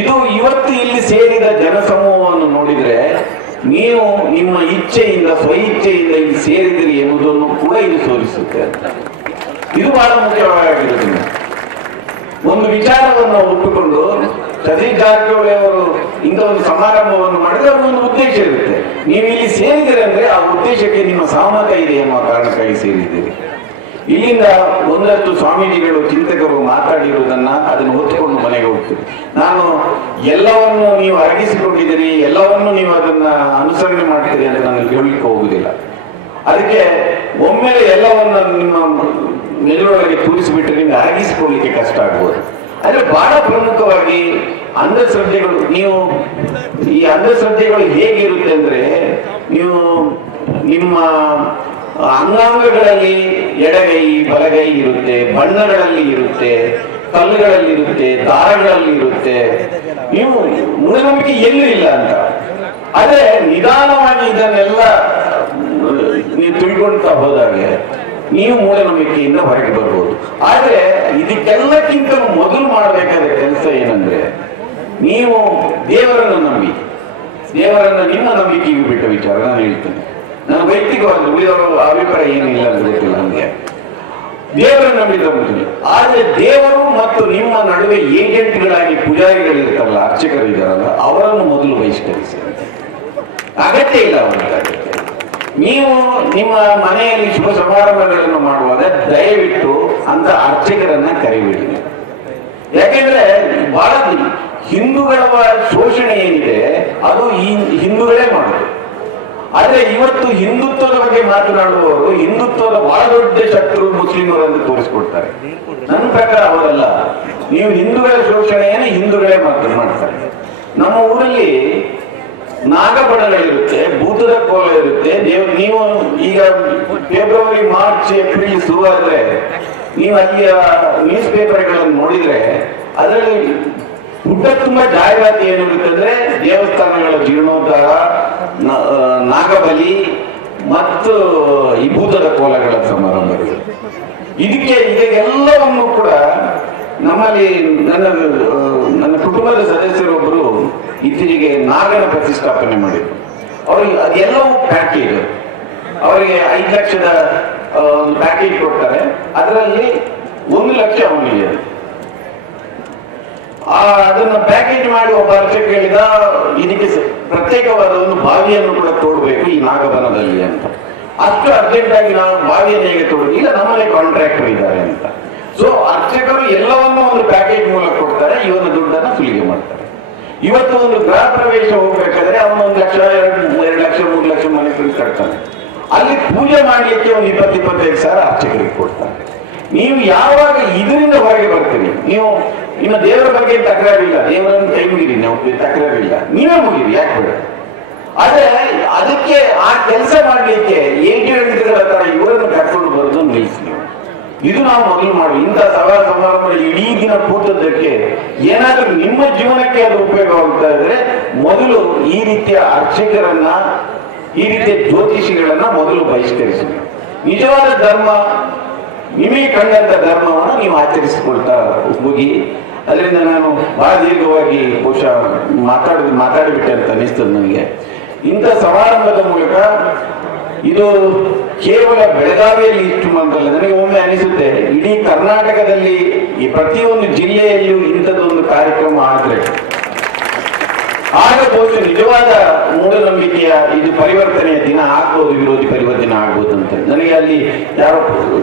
ಇದು ಇವತ್ತು ಇಲ್ಲಿ ಸೇರಿದ ಜನಸಮೂಹವನ್ನು ನೋಡಿದ್ರೆ ನೀವು ನಿಮ್ಮ ಇಚ್ಛೆಯಿಂದ ಸ್ವಇಚ್ಛೆಯಿಂದ ಇಲ್ಲಿ ಸೇರಿದಿರಿ ಎನ್ನುವುದನ್ನು ಕೂಡ ಇದು ತೋರಿಸುತ್ತೆ ಅಂತ. ಇದು ಬಹಳ ಮುಖ್ಯವಾಗಿರುವುದಿಲ್ಲ. ಒಂದು ವಿಚಾರವನ್ನು ಒಪ್ಪಿಕೊಂಡು ಸತೀಶ್ ಜಾರಕಿಹೊಳಿ ಅವರು ಇಂಥ ಒಂದು ಸಮಾರಂಭವನ್ನು ಮಾಡಿದ್ರೆ ಒಂದು ಉದ್ದೇಶ ಇರುತ್ತೆ. ನೀವು ಇಲ್ಲಿ ಸೇರಿದಿರಿ ಅಂದ್ರೆ ಆ ಉದ್ದೇಶಕ್ಕೆ ನಿಮ್ಮ ಸಹಮತ ಇದೆ ಎನ್ನುವ ಕಾರಣಕ್ಕಾಗಿ ಸೇರಿದ್ದೀರಿ. ಇಲ್ಲಿಂದ ಒಂದಷ್ಟು ಸ್ವಾಮೀಜಿಗಳು ಚಿಂತಕರು ಮಾತಾಡಿರುವುದನ್ನ ಅದನ್ನು ಹೊತ್ತುಕೊಂಡು ಮನೆಗೆ ಹೋಗ್ತೀವಿ. ನಾನು ಎಲ್ಲವನ್ನು ನೀವು ಅರಗಿಸಿಕೊಂಡಿದ್ದೀರಿ, ಎಲ್ಲವನ್ನು ನೀವು ಅದನ್ನ ಅನುಸರಣೆ ಮಾಡ್ತೀರಿ ಅಂತ ನಾನು ಹೇಳಲಿಕ್ಕೆ ಹೋಗುದಿಲ್ಲ. ಅದಕ್ಕೆ ಒಮ್ಮೆಲೆ ಎಲ್ಲವನ್ನ ನಿಮ್ಮ ನೆಲೊಳಗೆ ತೂರಿಸಿಬಿಟ್ರೆ ನಿಮ್ಗೆ ಅರಗಿಸಿಕೊಳ್ಳಿಕ್ಕೆ ಕಷ್ಟ ಆಗ್ಬೋದು. ಆದ್ರೆ ಬಹಳ ಪ್ರಮುಖವಾಗಿ ಅಂಧಶ್ರದ್ಧೆಗಳು, ನೀವು ಈ ಅಂಧಶ್ರದ್ಧೆಗಳು ಹೇಗಿರುತ್ತೆ ಅಂದ್ರೆ, ನೀವು ನಿಮ್ಮ ಅಂಗಾಂಗಗಳಲ್ಲಿ ಎಡಗೈ ಬಲಗೈ ಇರುತ್ತೆ, ಬಣ್ಣಗಳಲ್ಲಿ ಇರುತ್ತೆ, ಕಲ್ಲುಗಳಲ್ಲಿ ಇರುತ್ತೆ, ದಾರಗಳಲ್ಲಿ ಇರುತ್ತೆ. ನೀವು ಮೂಢನಂಬಿಕೆ ಎಲ್ಲೂ ಇಲ್ಲ ಅಂತ. ಆದ್ರೆ ನಿಧಾನವಾಗಿ ಇದನ್ನೆಲ್ಲ ನೀವು ತಿಳ್ಕೊಳ್ತಾ ಹೋದಾಗೆ ನೀವು ಮೂಢನಂಬಿಕೆಯಿಂದ ಹೊರಗೆ ಬರ್ಬೋದು. ಆದ್ರೆ ಇದಕ್ಕೆಲ್ಲಕ್ಕಿಂತ ಮೊದಲು ಮಾಡಬೇಕಾದ ಕೆಲಸ ಏನಂದ್ರೆ, ನೀವು ದೇವರನ್ನು ನಂಬಿ, ದೇವರನ್ನ ನಿಮ್ಮ ನಂಬಿಕೆಗೆ ಬಿಟ್ಟ ವಿಚಾರ ನಾನು ಹೇಳ್ತೇನೆ. ನನ್ನ ವೈಯಕ್ತಿಕವಾಗಿ ಉಳಿದವರ ಅಭಿಪ್ರಾಯ ಏನಿಲ್ಲ ಅಂತ ಗೊತ್ತಿಲ್ಲ ನನಗೆ. ದೇವರನ್ನು ನಂಬಿದ ಮುಗಿಲ್ಲ. ಆದ್ರೆ ದೇವರು ಮತ್ತು ನಿಮ್ಮ ನಡುವೆ ಏಜೆಂಟ್ಗಳಾಗಿ ಪೂಜಾರಿಗಳಿರ್ತಾರಲ್ಲ, ಅರ್ಚಕರು ಇದ್ದಾರಲ್ಲ, ಅವರನ್ನು ಮೊದಲು ಬಹಿಷ್ಕರಿಸಿ. ಅಗತ್ಯ ಇಲ್ಲ ಅವರಿಗೆ. ನೀವು ನಿಮ್ಮ ಮನೆಯಲ್ಲಿ ಶುಭ ಸಮಾರಂಭಗಳನ್ನು ಮಾಡುವಾಗ ದಯವಿಟ್ಟು ಅಂತ ಅರ್ಚಕರನ್ನ ಕರಿಬೇಡಿ. ಯಾಕೆಂದ್ರೆ ಬಹಳ ಹಿಂದೂಗಳ ಶೋಷಣೆ ಏನಿದೆ ಅದು ಈ ಹಿಂದೂಗಳೇ ಮಾಡೋದು. ಆದ್ರೆ ಇವತ್ತು ಹಿಂದುತ್ವದ ಬಗ್ಗೆ ಮಾತನಾಡುವವರು ಹಿಂದುತ್ವದ ಬಹಳ ದೊಡ್ಡ ಶತ್ರು ಮುಸ್ಲಿಮರನ್ನು ತೋರಿಸ್ಕೊಡ್ತಾರೆ. ನನ್ನ ಪ್ರಕಾರ ಅವರಲ್ಲ. ನೀವು ಹಿಂದೂಗಳ ಶೋಷಣೆಯನ್ನು ಹಿಂದೂಗಳೇ ಮಾಡ್ತಾರೆ. ನಮ್ಮ ಊರಲ್ಲಿ ನಾಗಬಣಗಳಿರುತ್ತೆ, ಭೂತದ ಕೋಲ ಇರುತ್ತೆ. ನೀವು ಈಗ ಫೆಬ್ರವರಿ ಮಾರ್ಚ್ ಏಪ್ರಿಲ್ ಶುರುವಾದ್ರೆ ನೀವು ಅಲ್ಲಿಯ ನ್ಯೂಸ್ ಪೇಪರ್ಗಳನ್ನು ನೋಡಿದ್ರೆ ಅದರಲ್ಲಿ ಪುಟ್ಟ ತುಂಬಾ ಜಾಹೀರಾತು ಏನಿರುತ್ತೆ ಅಂದ್ರೆ ದೇವಸ್ಥಾನಗಳ ಜೀರ್ಣೋದ್ಧಾರ, ನಾಗಬಲಿ ಮತ್ತು ಈ ಭೂತದ ಕೋಲಗಳ ಸಮಾರಂಭಗಳು. ಇದೆಲ್ಲವನ್ನು ಕೂಡ ನಮ್ಮಲ್ಲಿ ನನ್ನ ಕುಟುಂಬದ ಸದಸ್ಯರೊಬ್ಬರು ಇತ್ತೀಚೆಗೆ ನಾಗನ ಪ್ರತಿಷ್ಠಾಪನೆ ಮಾಡಿದ್ರು. ಅವ್ರಿಗೆ ಅದೆಲ್ಲವೂ ಪ್ಯಾಕೇಜ್, ಅವರಿಗೆ 5 ಲಕ್ಷದ ಒಂದು ಪ್ಯಾಕೇಜ್ ಕೊಡ್ತಾರೆ. ಅದರಲ್ಲಿ 1 ಲಕ್ಷ ಅವನಿಗೆ. ಅದನ್ನ ಪ್ಯಾಕೇಜ್ ಮಾಡಿ ಒಬ್ಬ ಅರ್ಚಕ ಹೇಳಿದ, ಇದಕ್ಕೆ ಪ್ರತ್ಯೇಕವಾದ ಒಂದು ಬಾವಿಯನ್ನು ಕೂಡ ತೋಡಬೇಕು ಈ ನಾಗಬನದಲ್ಲಿ ಅಂತ. ಅಷ್ಟು ಅರ್ಜೆಂಟ್ ಆಗಿ ನಾವು ಬಾವಿಯನ್ನು ಹೇಗೆ ತೋಡುದು? ಇಲ್ಲ, ನಮ್ಮಲ್ಲಿ ಕಾಂಟ್ರಾಕ್ಟರ್ ಇದ್ದಾರೆ ಅಂತ. ಸೊ ಅರ್ಚಕರು ಎಲ್ಲವನ್ನೂ ಒಂದು ಪ್ಯಾಕೇಜ್ ಮೂಲಕ ಕೊಡ್ತಾರೆ, ಇವನ ದುಡ್ಡನ್ನು ಸುಲಿಗೆ ಮಾಡ್ತಾರೆ. ಇವತ್ತು ಒಂದು ಗೃಹ ಪ್ರವೇಶ ಹೋಗ್ಬೇಕಾದ್ರೆ ಅವನು 1 ಲಕ್ಷ 2 ಲಕ್ಷ 3 ಲಕ್ಷ ಮನೆ ಕಟ್ತಾನೆ. ಅಲ್ಲಿ ಪೂಜೆ ಮಾಡ್ಲಿಕ್ಕೆ ಒಂದು 20-25 ಸಾವಿರ ಅರ್ಚಕರಿಗೆ ಕೊಡ್ತಾರೆ. ನೀವು ಯಾವಾಗ ಇದರಿಂದ ಹೊರಗೆ ಬರ್ತೀರಿ, ನೀವು ನಿಮ್ಮ ದೇವರ ಬಗ್ಗೆ ತಕರಾರಿಲ್ಲ, ದೇವರನ್ನು ಕೈ ಮುಗಿರಿ, ನಾವು ತಕರಾರಿಲ್ಲ, ನೀವೇ ಮುಗಿರಿ, ಯಾಕೆ ಬೇಡ. ಆದ್ರೆ ಅದಕ್ಕೆ ಆ ಕೆಲಸ ಮಾಡ್ಲಿಕ್ಕೆ ಏಜೆಂಟ್ಗಳ ತರ ಇವರನ್ನು ಕರ್ಕೊಂಡು ಬರೋದು ನಿಲ್ಲಿಸಿ. ನೀವು ಇದು ನಾವು ಮೊದಲು ಮಾಡಿ ಇಂಥ ಸಭಾ ಸಮಾರಂಭ ಇಡೀ ದಿನ ಕೂತದ್ದಕ್ಕೆ ಏನಾದ್ರೂ ನಿಮ್ಮ ಜೀವನಕ್ಕೆ ಅದು ಉಪಯೋಗವಾಗ್ತಾ ಇದ್ರೆ ಮೊದಲು ಈ ರೀತಿಯ ಅರ್ಚಕರನ್ನ, ಈ ರೀತಿಯ ಜ್ಯೋತಿಷಿಗಳನ್ನ ಮೊದಲು ಬಹಿಷ್ಕರಿಸಿ. ನಿಜವಾದ ಧರ್ಮ, ನಿಮಗೆ ಕಂಡಂತ ಧರ್ಮವನ್ನು ನೀವು ಆಚರಿಸಿಕೊಳ್ತಾ ಹೋಗಿ. ಅದರಿಂದ ನಾನು ಬಹಳ ದೀರ್ಘವಾಗಿ ಬಹುಶಃ ಮಾತಾಡಿಬಿಟ್ಟೆ ಅಂತ ಅನಿಸ್ತದೆ ನನಗೆ. ಇಂಥ ಸಮಾರಂಭದ ಮೂಲಕ ಇದು ಕೇವಲ ಬೆಳಗಾವಿಯಲ್ಲಿ ಇಷ್ಟು ಮಾತ್ರಲ್ಲ, ನನಗೆ ಒಮ್ಮೆ ಅನಿಸುತ್ತೆ ಇಡೀ ಕರ್ನಾಟಕದಲ್ಲಿ ಈ ಪ್ರತಿಯೊಂದು ಜಿಲ್ಲೆಯಲ್ಲೂ ಇಂಥದ್ದೊಂದು ಕಾರ್ಯಕ್ರಮ ಆದ್ರೆ ಆಗ ಬಹುಶಃ ನಿಜವಾದ ಮೂಢನಂಬಿಕೆಯ ಇದು ಪರಿವರ್ತನೆಯ ದಿನ ಆಗ್ಬೋದು, ವಿರೋಧಿ ಪರಿವರ್ತನೆ ಆಗ್ಬೋದು ಅಂತ. ನನಗೆ ಅಲ್ಲಿ ಯಾರೋ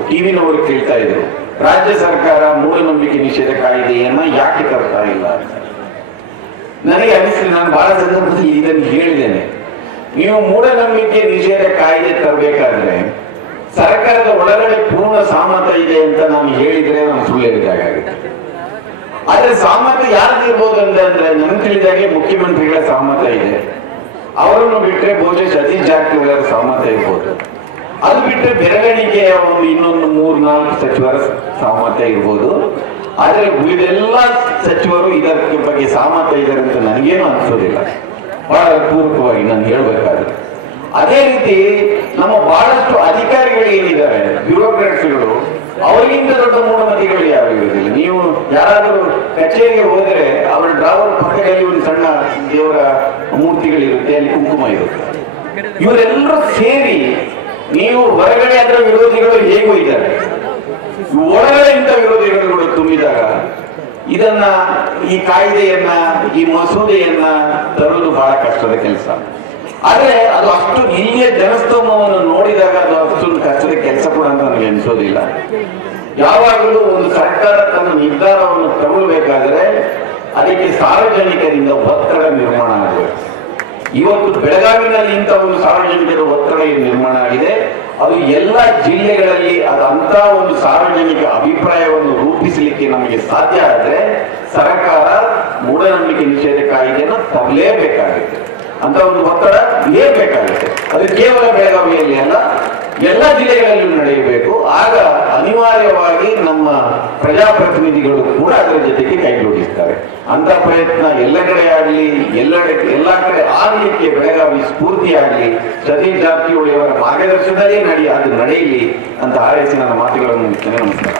ಟಿವಿನವರು ಕೇಳ್ತಾ ಇದ್ರು, ರಾಜ್ಯ ಸರ್ಕಾರ ಮೂಢನಂಬಿಕೆ ನಿಷೇಧ ಕಾಯ್ದೆಯನ್ನ ಯಾಕೆ ತರ್ತಾ ಇಲ್ಲ ಅಂತ. ನನಗೆ ಅನಿಸ್ತದೆ, ನಾನು ಬಹಳ ಸಂದರ್ಭದಲ್ಲಿ ಇದನ್ನು ಹೇಳಿದ್ದೇನೆ, ನೀವು ಮೂಢನಂಬಿಕೆ ನಿಷೇಧ ಕಾಯ್ದೆ ತರಬೇಕಾದ್ರೆ ಸರ್ಕಾರದ ಒಳಗಡೆ ಪೂರ್ಣ ಸಹಮತ ಇದೆ ಅಂತ ನಾನು ಹೇಳಿದ್ರೆ ನಾನು ಸುಳ್ಳು ಹೇಳಿದಾಗುತ್ತೆ. ಆದ್ರೆ ಸಹಮತ ಯಾರ್ದು ಇರ್ಬೋದು ಅಂತಂದ್ರೆ ನನ್ಗೆ ತಿಳಿದಾಗೆ ಮುಖ್ಯಮಂತ್ರಿಗಳ ಸಹಮತ ಇದೆ, ಅವರನ್ನು ಬಿಟ್ಟರೆ ಬಹುಶಃ ಸತೀಶ್ ಜಾರಕಿಹೊಳಿ ಸಹಮತ ಇರ್ಬೋದು, ಅದು ಬಿಟ್ಟರೆ ಬೆರಳೆಣಿಕೆಯ ಒಂದು ಇನ್ನೊಂದು 3-4 ಸಚಿವರ ಸಹಮತ ಇರ್ಬೋದು. ಆದ್ರೆ ಉಳಿದೆಲ್ಲ ಸಚಿವರು ಇದರ ಬಗ್ಗೆ ಸಹಮತ ಇದ್ದಾರೆ ಅಂತ ನನಗೇನು ಅನಿಸೋದಿಲ್ಲ, ಬಹಳ ಪೂರ್ವಕವಾಗಿ ನಾನು ಹೇಳ್ಬೇಕಾದ್ರೆ. ಅದೇ ರೀತಿ ನಮ್ಮ ಬಹಳಷ್ಟು ಅಧಿಕಾರಿಗಳು ಏನಿದ್ದಾರೆ, ಬ್ಯೂರೋಕ್ರಾಟ್ಸ್ಗಳು, ಅವರಿಗಿಂತ ದೊಡ್ಡ ಮೂಢಮತಿಗಳು ಯಾರು ಇರುವುದಿಲ್ಲ. ನೀವು ಯಾರಾದರೂ ಕಚೇರಿಗೆ ಹೋದರೆ ಅವರ ಡ್ರಾವರ್ ಪಕ್ಕದಲ್ಲಿ ಒಂದು ಸಣ್ಣ ದೇವರ ಮೂರ್ತಿಗಳಿರುತ್ತೆ, ಅಲ್ಲಿ ಕುಂಕುಮ ಇರುತ್ತೆ. ಇವರೆಲ್ಲರೂ ಸೇರಿ ನೀವು ಹೊರಗಡೆ ಅದರ ವಿರೋಧಿಗಳು ಹೇಗೂ ಇದ್ದಾರೆ, ಒಳಗಡೆ ಇಂಥ ವಿರೋಧಿಗಳು ತುಂಬಿದಾಗ ಇದನ್ನ, ಈ ಕಾಯ್ದೆಯನ್ನ, ಈ ಮಸೂದೆಯನ್ನ ತರುವುದು ಬಹಳ ಕಷ್ಟದ ಕೆಲಸ. ಆದ್ರೆ ಅದು ಅಷ್ಟು ಇಲ್ಲಿಯ ಜನಸ್ತೋಮವನ್ನು ನೋಡಿದಾಗ ಅದು ಅಷ್ಟೊಂದು ಕಷ್ಟದ ಕೆಲಸ ಕೂಡ ಅಂತ ನನಗೆ ಅನಿಸೋದಿಲ್ಲ. ಯಾವಾಗಲೂ ಒಂದು ಸರ್ಕಾರ ತನ್ನ ನಿರ್ಧಾರವನ್ನು ತಗೊಳ್ಬೇಕಾದ್ರೆ ಅದಕ್ಕೆ ಸಾರ್ವಜನಿಕರಿಂದ ಒತ್ತಡ ನಿರ್ಮಾಣ ಆಗಬೇಕು. ಇವತ್ತು ಬೆಳಗಾವಿನಲ್ಲಿ ಇಂಥ ಒಂದು ಸಾರ್ವಜನಿಕರ ಒತ್ತಡ ನಿರ್ಮಾಣ ಆಗಿದೆ. ಅದು ಎಲ್ಲ ಜಿಲ್ಲೆಗಳಲ್ಲಿ ಅಂತ ಒಂದು ಸಾರ್ವಜನಿಕ ಅಭಿಪ್ರಾಯವನ್ನು ರೂಪಿಸಲಿಕ್ಕೆ ನಮಗೆ ಸಾಧ್ಯ ಆದರೆ ಸರ್ಕಾರ ಮೂಢನಂಬಿಕೆ ನಿಷೇಧ ಕಾಯ್ದೆಯನ್ನು ತರಲೇಬೇಕಾಗುತ್ತೆ. ಅಂತ ಒಂದು ಒತ್ತಡ ಬೇಕಾಗುತ್ತೆ. ಅದು ಕೇವಲ ಬೆಳಗಾವಿಯಲ್ಲಿ ಅಲ್ಲ, ಎಲ್ಲ ಜಿಲ್ಲೆಗಳಲ್ಲೂ ನಡೆಯಬೇಕು. ಆಗ ಅನಿವಾರ್ಯವಾಗಿ ನಮ್ಮ ಪ್ರಜಾಪ್ರತಿನಿಧಿಗಳು ಕೂಡ ಅದರ ಜೊತೆಗೆ ಕೈಗೂಡಿಸ್ತಾರೆ. ಅಂತ ಪ್ರಯತ್ನ ಎಲ್ಲ ಕಡೆ ಆಗಲಿ, ಎಲ್ಲ ಕಡೆ ಆಗಲಿಕ್ಕೆ ಬೆಳಗಾವಿ ಸ್ಫೂರ್ತಿಯಾಗಲಿ, ಸತೀಶ್ ಜಾರಕಿಹೊಳಿ ಅವರ ಮಾರ್ಗದರ್ಶನದಲ್ಲೇ ಅದು ನಡೆಯಲಿ ಅಂತ ಹಾರೈಸಿ ನನ್ನ ಮಾತುಗಳನ್ನು ಮುಗಿಸ್ತೇನೆ. ನಮಸ್ಕಾರ.